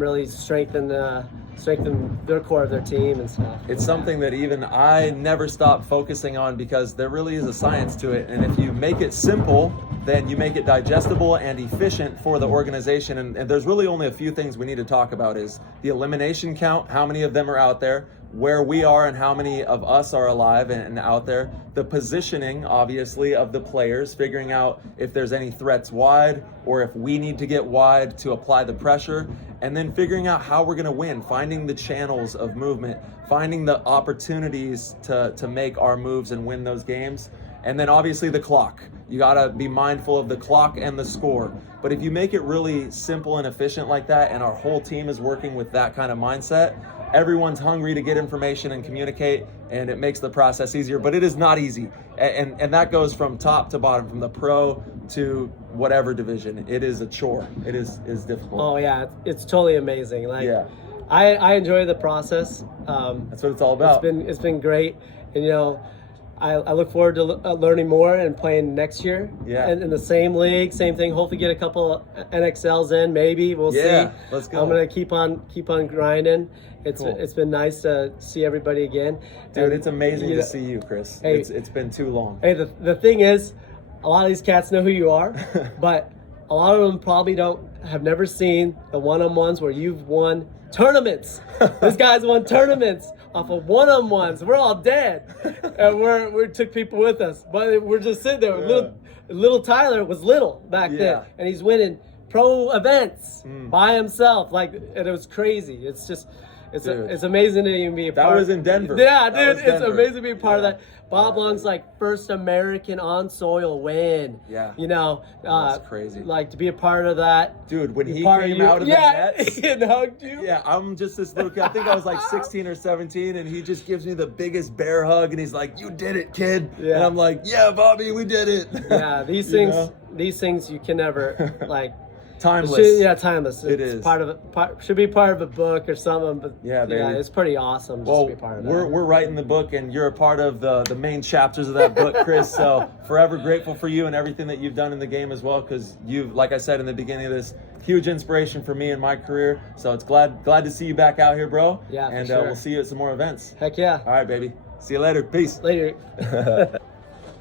really strengthen their core of their team and stuff. It's something that even I never stop focusing on, because there really is a science to it. And if you make it simple, then you make it digestible and efficient for the organization. And there's really only a few things we need to talk about: is the elimination count, how many of them are out there, where we are and how many of us are alive and out there, the positioning, obviously, of the players, figuring out if there's any threats wide or if we need to get wide to apply the pressure, and then figuring out how we're going to win, finding the channels of movement, finding the opportunities to make our moves and win those games. And then obviously the clock. You got to be mindful of the clock and the score. But if you make it really simple and efficient like that, and our whole team is working with that kind of mindset, everyone's hungry to get information and communicate, and it makes the process easier. But it is not easy. And that goes from top to bottom, from the pro to whatever division. It is a chore. It is difficult. Oh yeah, it's totally amazing. Like, yeah. I enjoy the process. That's what it's all about. It's been great, and you know, I look forward to learning more and playing next year. Yeah. In the same league, same thing. Hopefully, get a couple NXLs in. Maybe we'll see. Let's go. I'm gonna keep on grinding. Cool. It's been nice to see everybody again. Dude, and, it's amazing to see you, Chris. Hey, it's been too long. Hey, the thing is, a lot of these cats know who you are, but a lot of them probably have never seen the one-on-ones where you've won tournaments. This guy's won tournaments off of one-on-ones. We're all dead, and we took people with us, but we're just sitting there. Yeah. Little Tyler was little back then, and he's winning pro events by himself. Like, and it was crazy. It's just. It's amazing to even be a part. That was in Denver. Yeah, dude, it's amazing to be a part of that. Bob Long's like first American on soil win. Yeah. You know, that's crazy. Like to be a part of that. Dude, when he came out of the nets and hugged you. Yeah, I'm just this little kid. I think I was like 16 or 17, and he just gives me the biggest bear hug, and he's like, "You did it, kid." Yeah. And I'm like, "Yeah, Bobby, we did it." Yeah, these things you can never like. Timeless. Timeless. It is. Should be part of a book or something. But yeah, baby. It's pretty awesome just to be a part of that. We're writing the book, and you're a part of the main chapters of that book, Chris. So forever grateful for you and everything that you've done in the game as well, because you've, like I said in the beginning of this, huge inspiration for me in my career. So it's glad to see you back out here, bro. Yeah, and for sure. We'll see you at some more events. Heck yeah. All right, baby. See you later. Peace. Later.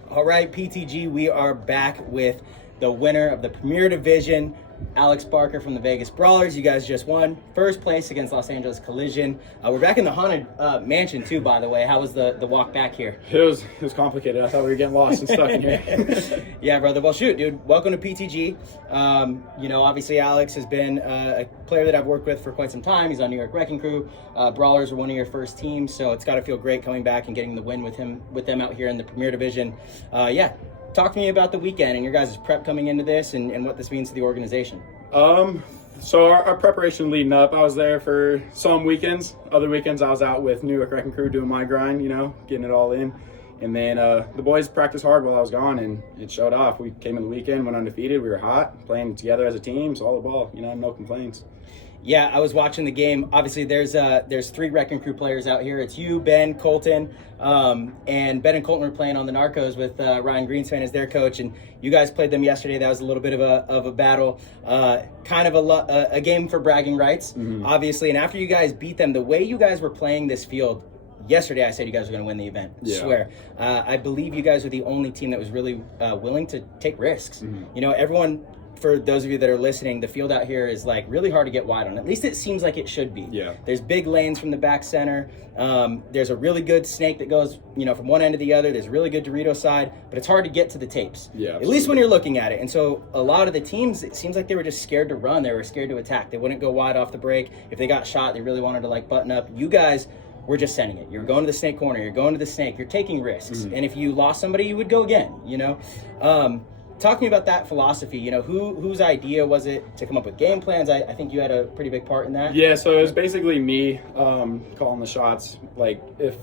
All right, PTG, we are back with the winner of the Premier Division, Alex Barker from the Vegas Brawlers. You guys just won first place against Los Angeles Collision. We're back in the haunted mansion too, by the way. How was the walk back here? It was complicated. I thought we were getting lost and stuck in here. Yeah, brother. Well, shoot, dude. Welcome to PTG. You know, obviously Alex has been a player that I've worked with for quite some time. He's on New York Wrecking Crew. Brawlers are one of your first teams, so it's got to feel great coming back and getting the win with them out here in the Premier Division. Yeah. Talk to me about the weekend and your guys' prep coming into this and what this means to the organization. So our preparation leading up, I was there for some weekends. Other weekends I was out with New York Wrecking Crew doing my grind, you know, getting it all in. And then the boys practiced hard while I was gone, and it showed off. We came in the weekend, went undefeated. We were hot, playing together as a team, so all the ball, you know, no complaints. Yeah, I was watching the game. Obviously, there's 3 Wrecking Crew players out here. It's you, Ben, Colton, and Ben and Colton were playing on the Narcos with Ryan Greenspan as their coach, and you guys played them yesterday. That was a little bit of a battle, kind of a game for bragging rights, obviously. And after you guys beat them, the way you guys were playing this field yesterday, I said you guys were going to win the event. Yeah. I swear. I believe you guys were the only team that was really willing to take risks. You know, everyone. For those of you that are listening, the field out here is like really hard to get wide on. At least it seems like it should be. Yeah. There's big lanes from the back center. There's a really good snake that goes, you know, from one end to the other. There's a really good Dorito side, but it's hard to get to the tapes. Yeah. At least when you're looking at it. And so a lot of the teams, it seems like they were just scared to run. They were scared to attack. They wouldn't go wide off the break. If they got shot, they really wanted to like button up. You guys were just sending it. You're going to the snake corner. You're going to the snake. You're taking risks. And if you lost somebody, you would go again, you know? Talk to me about that philosophy. You know, whose idea was it to come up with game plans? I think you had a pretty big part in that. Yeah, so it was basically me calling the shots. Like if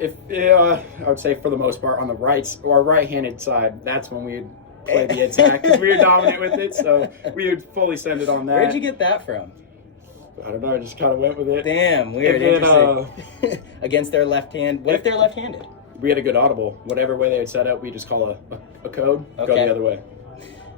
I would say for the most part on the right-handed side, that's when we would play the attack because we were dominant with it. So we would fully send it on that. Where'd you get that from? I don't know. I just kind of went with it. Damn, weird. Interesting. Against their left hand. What if they're left-handed? We had a good audible. Whatever way they would set up, we just call a code, go the other way.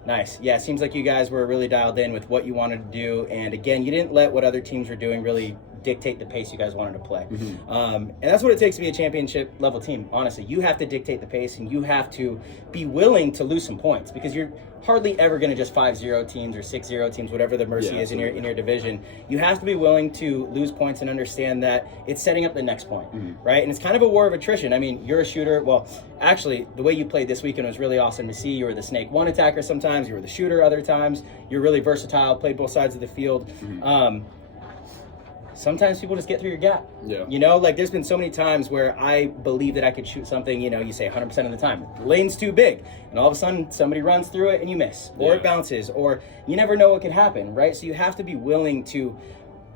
Nice. Yeah, it seems like you guys were really dialed in with what you wanted to do. And again, you didn't let what other teams were doing really dictate the pace you guys wanted to play. And that's what it takes to be a championship level team. Honestly, you have to dictate the pace, and you have to be willing to lose some points, because you're hardly ever going to just 5-0 teams or 6-0 teams, whatever the mercy is in your division. You have to be willing to lose points and understand that it's setting up the next point, right? And it's kind of a war of attrition. I mean, you're a shooter. Well, actually, the way you played this weekend was really awesome to see. You were the snake one attacker sometimes, you were the shooter other times. You're really versatile, played both sides of the field. Sometimes people just get through your gap. You know, like there's been so many times where I believe that I could shoot something, you know, you say 100% of the time. The lane's too big, and all of a sudden somebody runs through it and you miss, or it bounces, or you never know what could happen, right? So you have to be willing to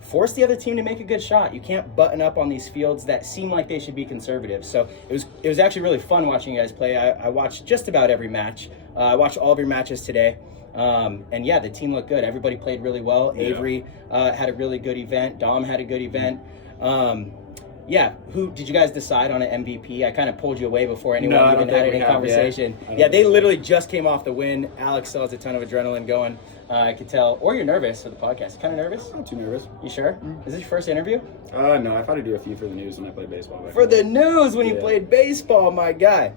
force the other team to make a good shot. You can't button up on these fields that seem like they should be conservative. So it was actually really fun watching you guys play. I watched just about every match. I watched all of your matches today. And yeah, the team looked good. Everybody played really well. Avery had a really good event. Dom had a good event. Who did you guys decide on an MVP? I kind of pulled you away before anyone even had any conversation. They literally just came off the win. Alex still has a ton of adrenaline going. I could tell. Or you're nervous for the podcast. Kind of nervous? Not too nervous. You sure? Is this your first interview? No, I've had to do a few for the news when I played baseball. For the news when you played baseball, my guy.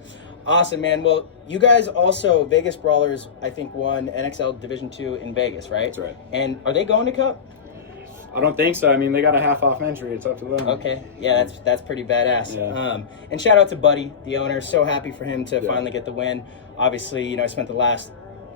Awesome, man. Well, you guys also, Vegas Brawlers, I think, won NXL Division 2 in Vegas, right? That's right. And are they going to Cup? I don't think so. I mean, they got a half-off entry. It's up to them. Okay. Yeah, that's pretty badass. And shout out to Buddy, the owner. So happy for him to finally get the win. Obviously, you know, I spent the last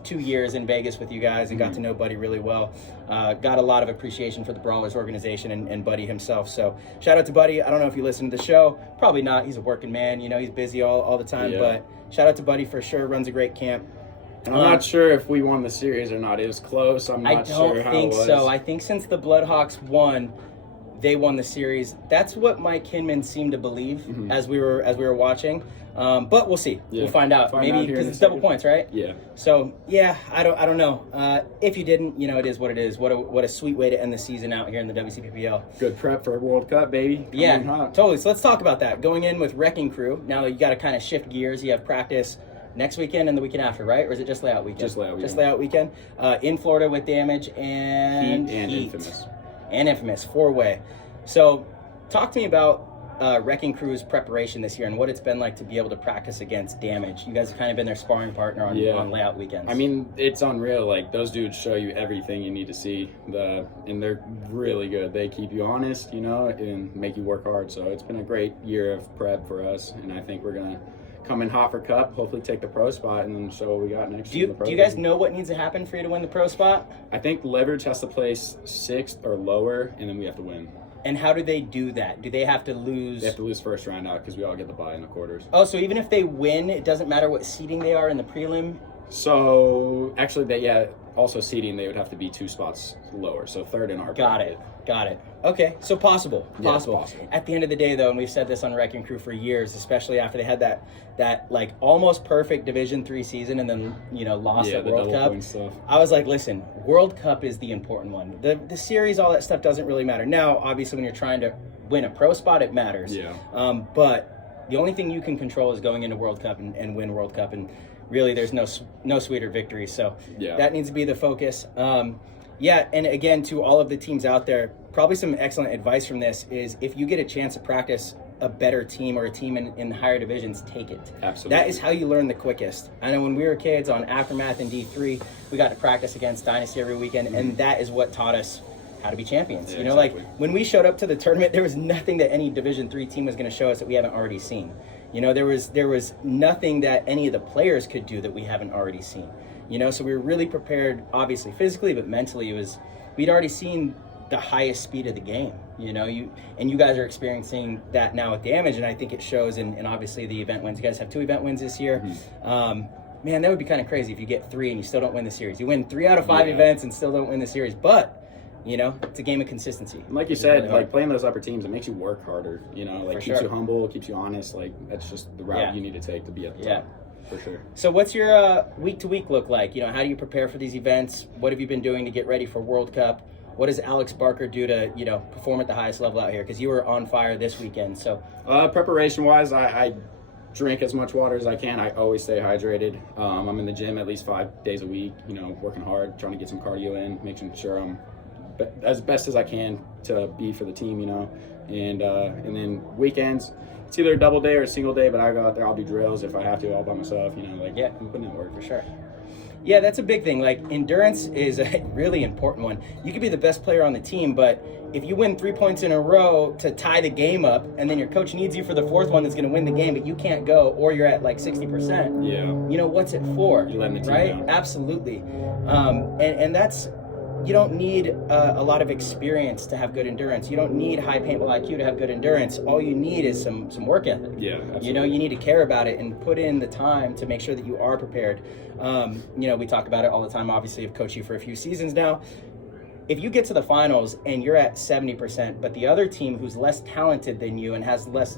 2 years in Vegas with you guys and got to know Buddy really well. Got a lot of appreciation for the Brawlers organization and Buddy himself. So shout out to Buddy. I don't know if you listen to the show. Probably not. He's a working man. You know, he's busy all the time. But shout out to Buddy for sure. Runs a great camp. I'm not sure if we won the series or not. It was close. I'm not sure how it was. I don't think so. I think since the Bloodhawks won, they won the series. That's what Mike Hinman seemed to believe as we were watching. But we'll see. We'll find out. Maybe because it's double points, right? Yeah. So yeah, I don't know. If you didn't, you know, it is what it is. What a sweet way to end the season out here in the WCPPL. Good prep for World Cup, baby. Totally. So let's talk about that. Going in with Wrecking Crew. Now you got to kind of shift gears. You have practice next weekend and the weekend after, right? Or is it just layout weekend? Just layout weekend. Just layout weekend. In Florida with Damage and Heat. And Infamous. 4-way. So talk to me about Wrecking Crew's preparation this year and what it's been like to be able to practice against Damage. You guys have kind of been their sparring partner on layout weekends. I mean, it's unreal. Like, those dudes show you everything you need to see. And they're really good. They keep you honest, you know, and make you work hard. So it's been a great year of prep for us, and I think we're going to come in hot for Cup, hopefully take the pro spot, and then show what we got next year. Do you guys know what needs to happen for you to win the pro spot? I think Leverage has to place 6th or lower, and then we have to win. And how do they do that? Do they have to lose? They have to lose first round out because we all get the bye in the quarters. Oh, so even if they win, it doesn't matter what seeding they are in the prelim? So actually, also seeding, they would have to be 2 spots lower. So 3rd in our Got it. Okay, so possible. Possible. At the end of the day, though, and we've said this on Wrecking Crew for years, especially after they had that like almost perfect Division 3 season and then, you know, lost at World Cup. Stuff. I was like, listen, World Cup is the important one. The series, all that stuff doesn't really matter. Now, obviously, when you're trying to win a pro spot, it matters. But the only thing you can control is going into World Cup and win World Cup. And really, there's no sweeter victory. So that needs to be the focus. And again, to all of the teams out there, probably some excellent advice from this is if you get a chance to practice a better team or a team in higher divisions, take it. Absolutely. That is how you learn the quickest. I know when we were kids on Aftermath and D3, we got to practice against Dynasty every weekend, and that is what taught us how to be champions. You know, exactly. like when we showed up to the tournament, there was nothing that any Division 3 team was going to show us that we haven't already seen. You know, there was nothing that any of the players could do that we haven't already seen. You know, so we were really prepared, obviously physically, but mentally we'd already seen the highest speed of the game. You know, you guys are experiencing that now with Damage, and I think it shows in obviously the event wins. You guys have 2 event wins this year. Man, that would be kind of crazy if you get 3 and you still don't win the series. You win 3 out of 5 events and still don't win the series, but you know, it's a game of consistency. And like you said, really like playing those upper teams, it makes you work harder. You know, like keeps you humble, keeps you honest. Like that's just the route you need to take to be at the top. For sure. So what's your week-to-week look like? You know, how do you prepare for these events? What have you been doing to get ready for World Cup? What does Alex Barker do to, you know, perform at the highest level out here? Because you were on fire this weekend. So preparation-wise, I drink as much water as I can. I always stay hydrated. I'm in the gym at least 5 days a week, you know, working hard, trying to get some cardio in, making sure I'm as best as I can to be for the team, you know. And then weekends, it's either a double day or a single day, but I go out there, I'll do drills if I have to all by myself, you know, like Yeah. I'm putting in work for Sure. Yeah, that's a big thing. Like, endurance is a really important one. You could be the best player on the team, but if you win 3 points in a row to tie the game up, and then your coach needs you for the fourth one that's going to win the game, but you can't go, or you're at like 60%, Yeah. you know, what's it for? You're letting the team right? down. Absolutely. And that's, you don't need a lot of experience to have good endurance. You don't need high paintball IQ to have good endurance. All you need is some work ethic. Yeah, absolutely. You know, you need to care about it and put in the time to make sure that you are prepared. You know, we talk about it all the time. Obviously, I've coached you for a few seasons now. If you get to the finals and you're at 70%, but the other team who's less talented than you and has less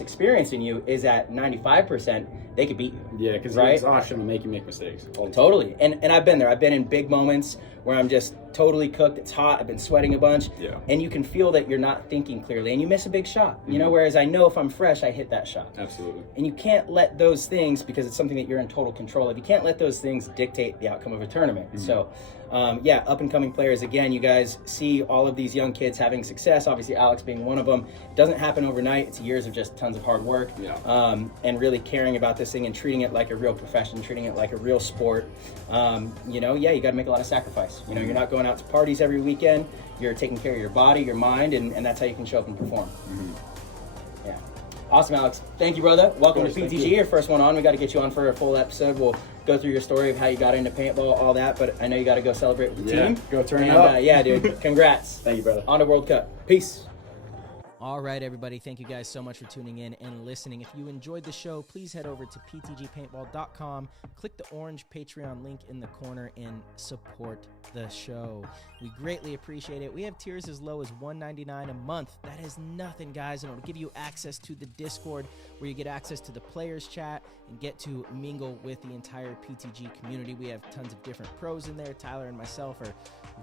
experience than you is at 95%, they could beat you. Yeah, because right? exhaustion will make you make mistakes. Totally. And I've been there. I've been in big moments where I'm just totally cooked. It's hot. I've been sweating a bunch. Yeah. And you can feel that you're not thinking clearly and you miss a big shot. You know, whereas I know if I'm fresh, I hit that shot. Absolutely. And you can't let those things, because it's something that you're in total control of, you can't let those things dictate the outcome of a tournament. So, yeah, up and coming players, again, you guys see all of these young kids having success, obviously Alex being one of them. It doesn't happen overnight. It's years of just tons of hard work, and really caring about this thing and treating it like a real profession, treating it like a real sport. You know, yeah, you got to make a lot of sacrifice. You know, you're not going out to parties every weekend. You're taking care of your body, your mind, and that's how you can show up and perform. Yeah. Awesome, Alex. Thank you, brother. Welcome to PTG, your first one on. We got to get you on for a full episode. We'll go through your story of how you got into paintball, all that, but I know you got to go celebrate with the team. Go turn And, it up. yeah, dude. Congrats. Thank you, brother. On to World Cup. Peace. All right, everybody. Thank you guys so much for tuning in and listening. If you enjoyed the show, please head over to ptgpaintball.com, click the orange Patreon link in the corner, and support the show. We greatly appreciate it. We have tiers as low as $1.99 a month. That is nothing, guys, and it'll give you access to the Discord, where you get access to the players chat and get to mingle with the entire PTG community. We have tons of different pros in there. Tyler and myself are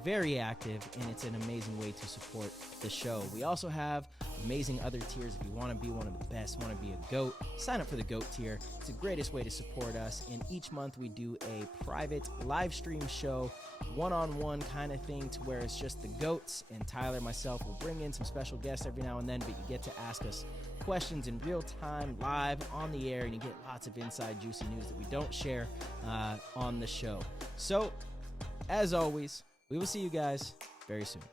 very active, and it's an amazing way to support the show. We also have amazing other tiers. If you want to be one of the best, want to be a GOAT, sign up for the GOAT tier. It's the greatest way to support us, and each month we do a private live stream show, one-on-one kind of thing, to where it's just the GOATs, and Tyler, myself, will bring in some special guests every now and then, but you get to ask us questions in real time, live, on the air, and you get lots of inside juicy news that we don't share on the show. So, as always, we will see you guys very soon.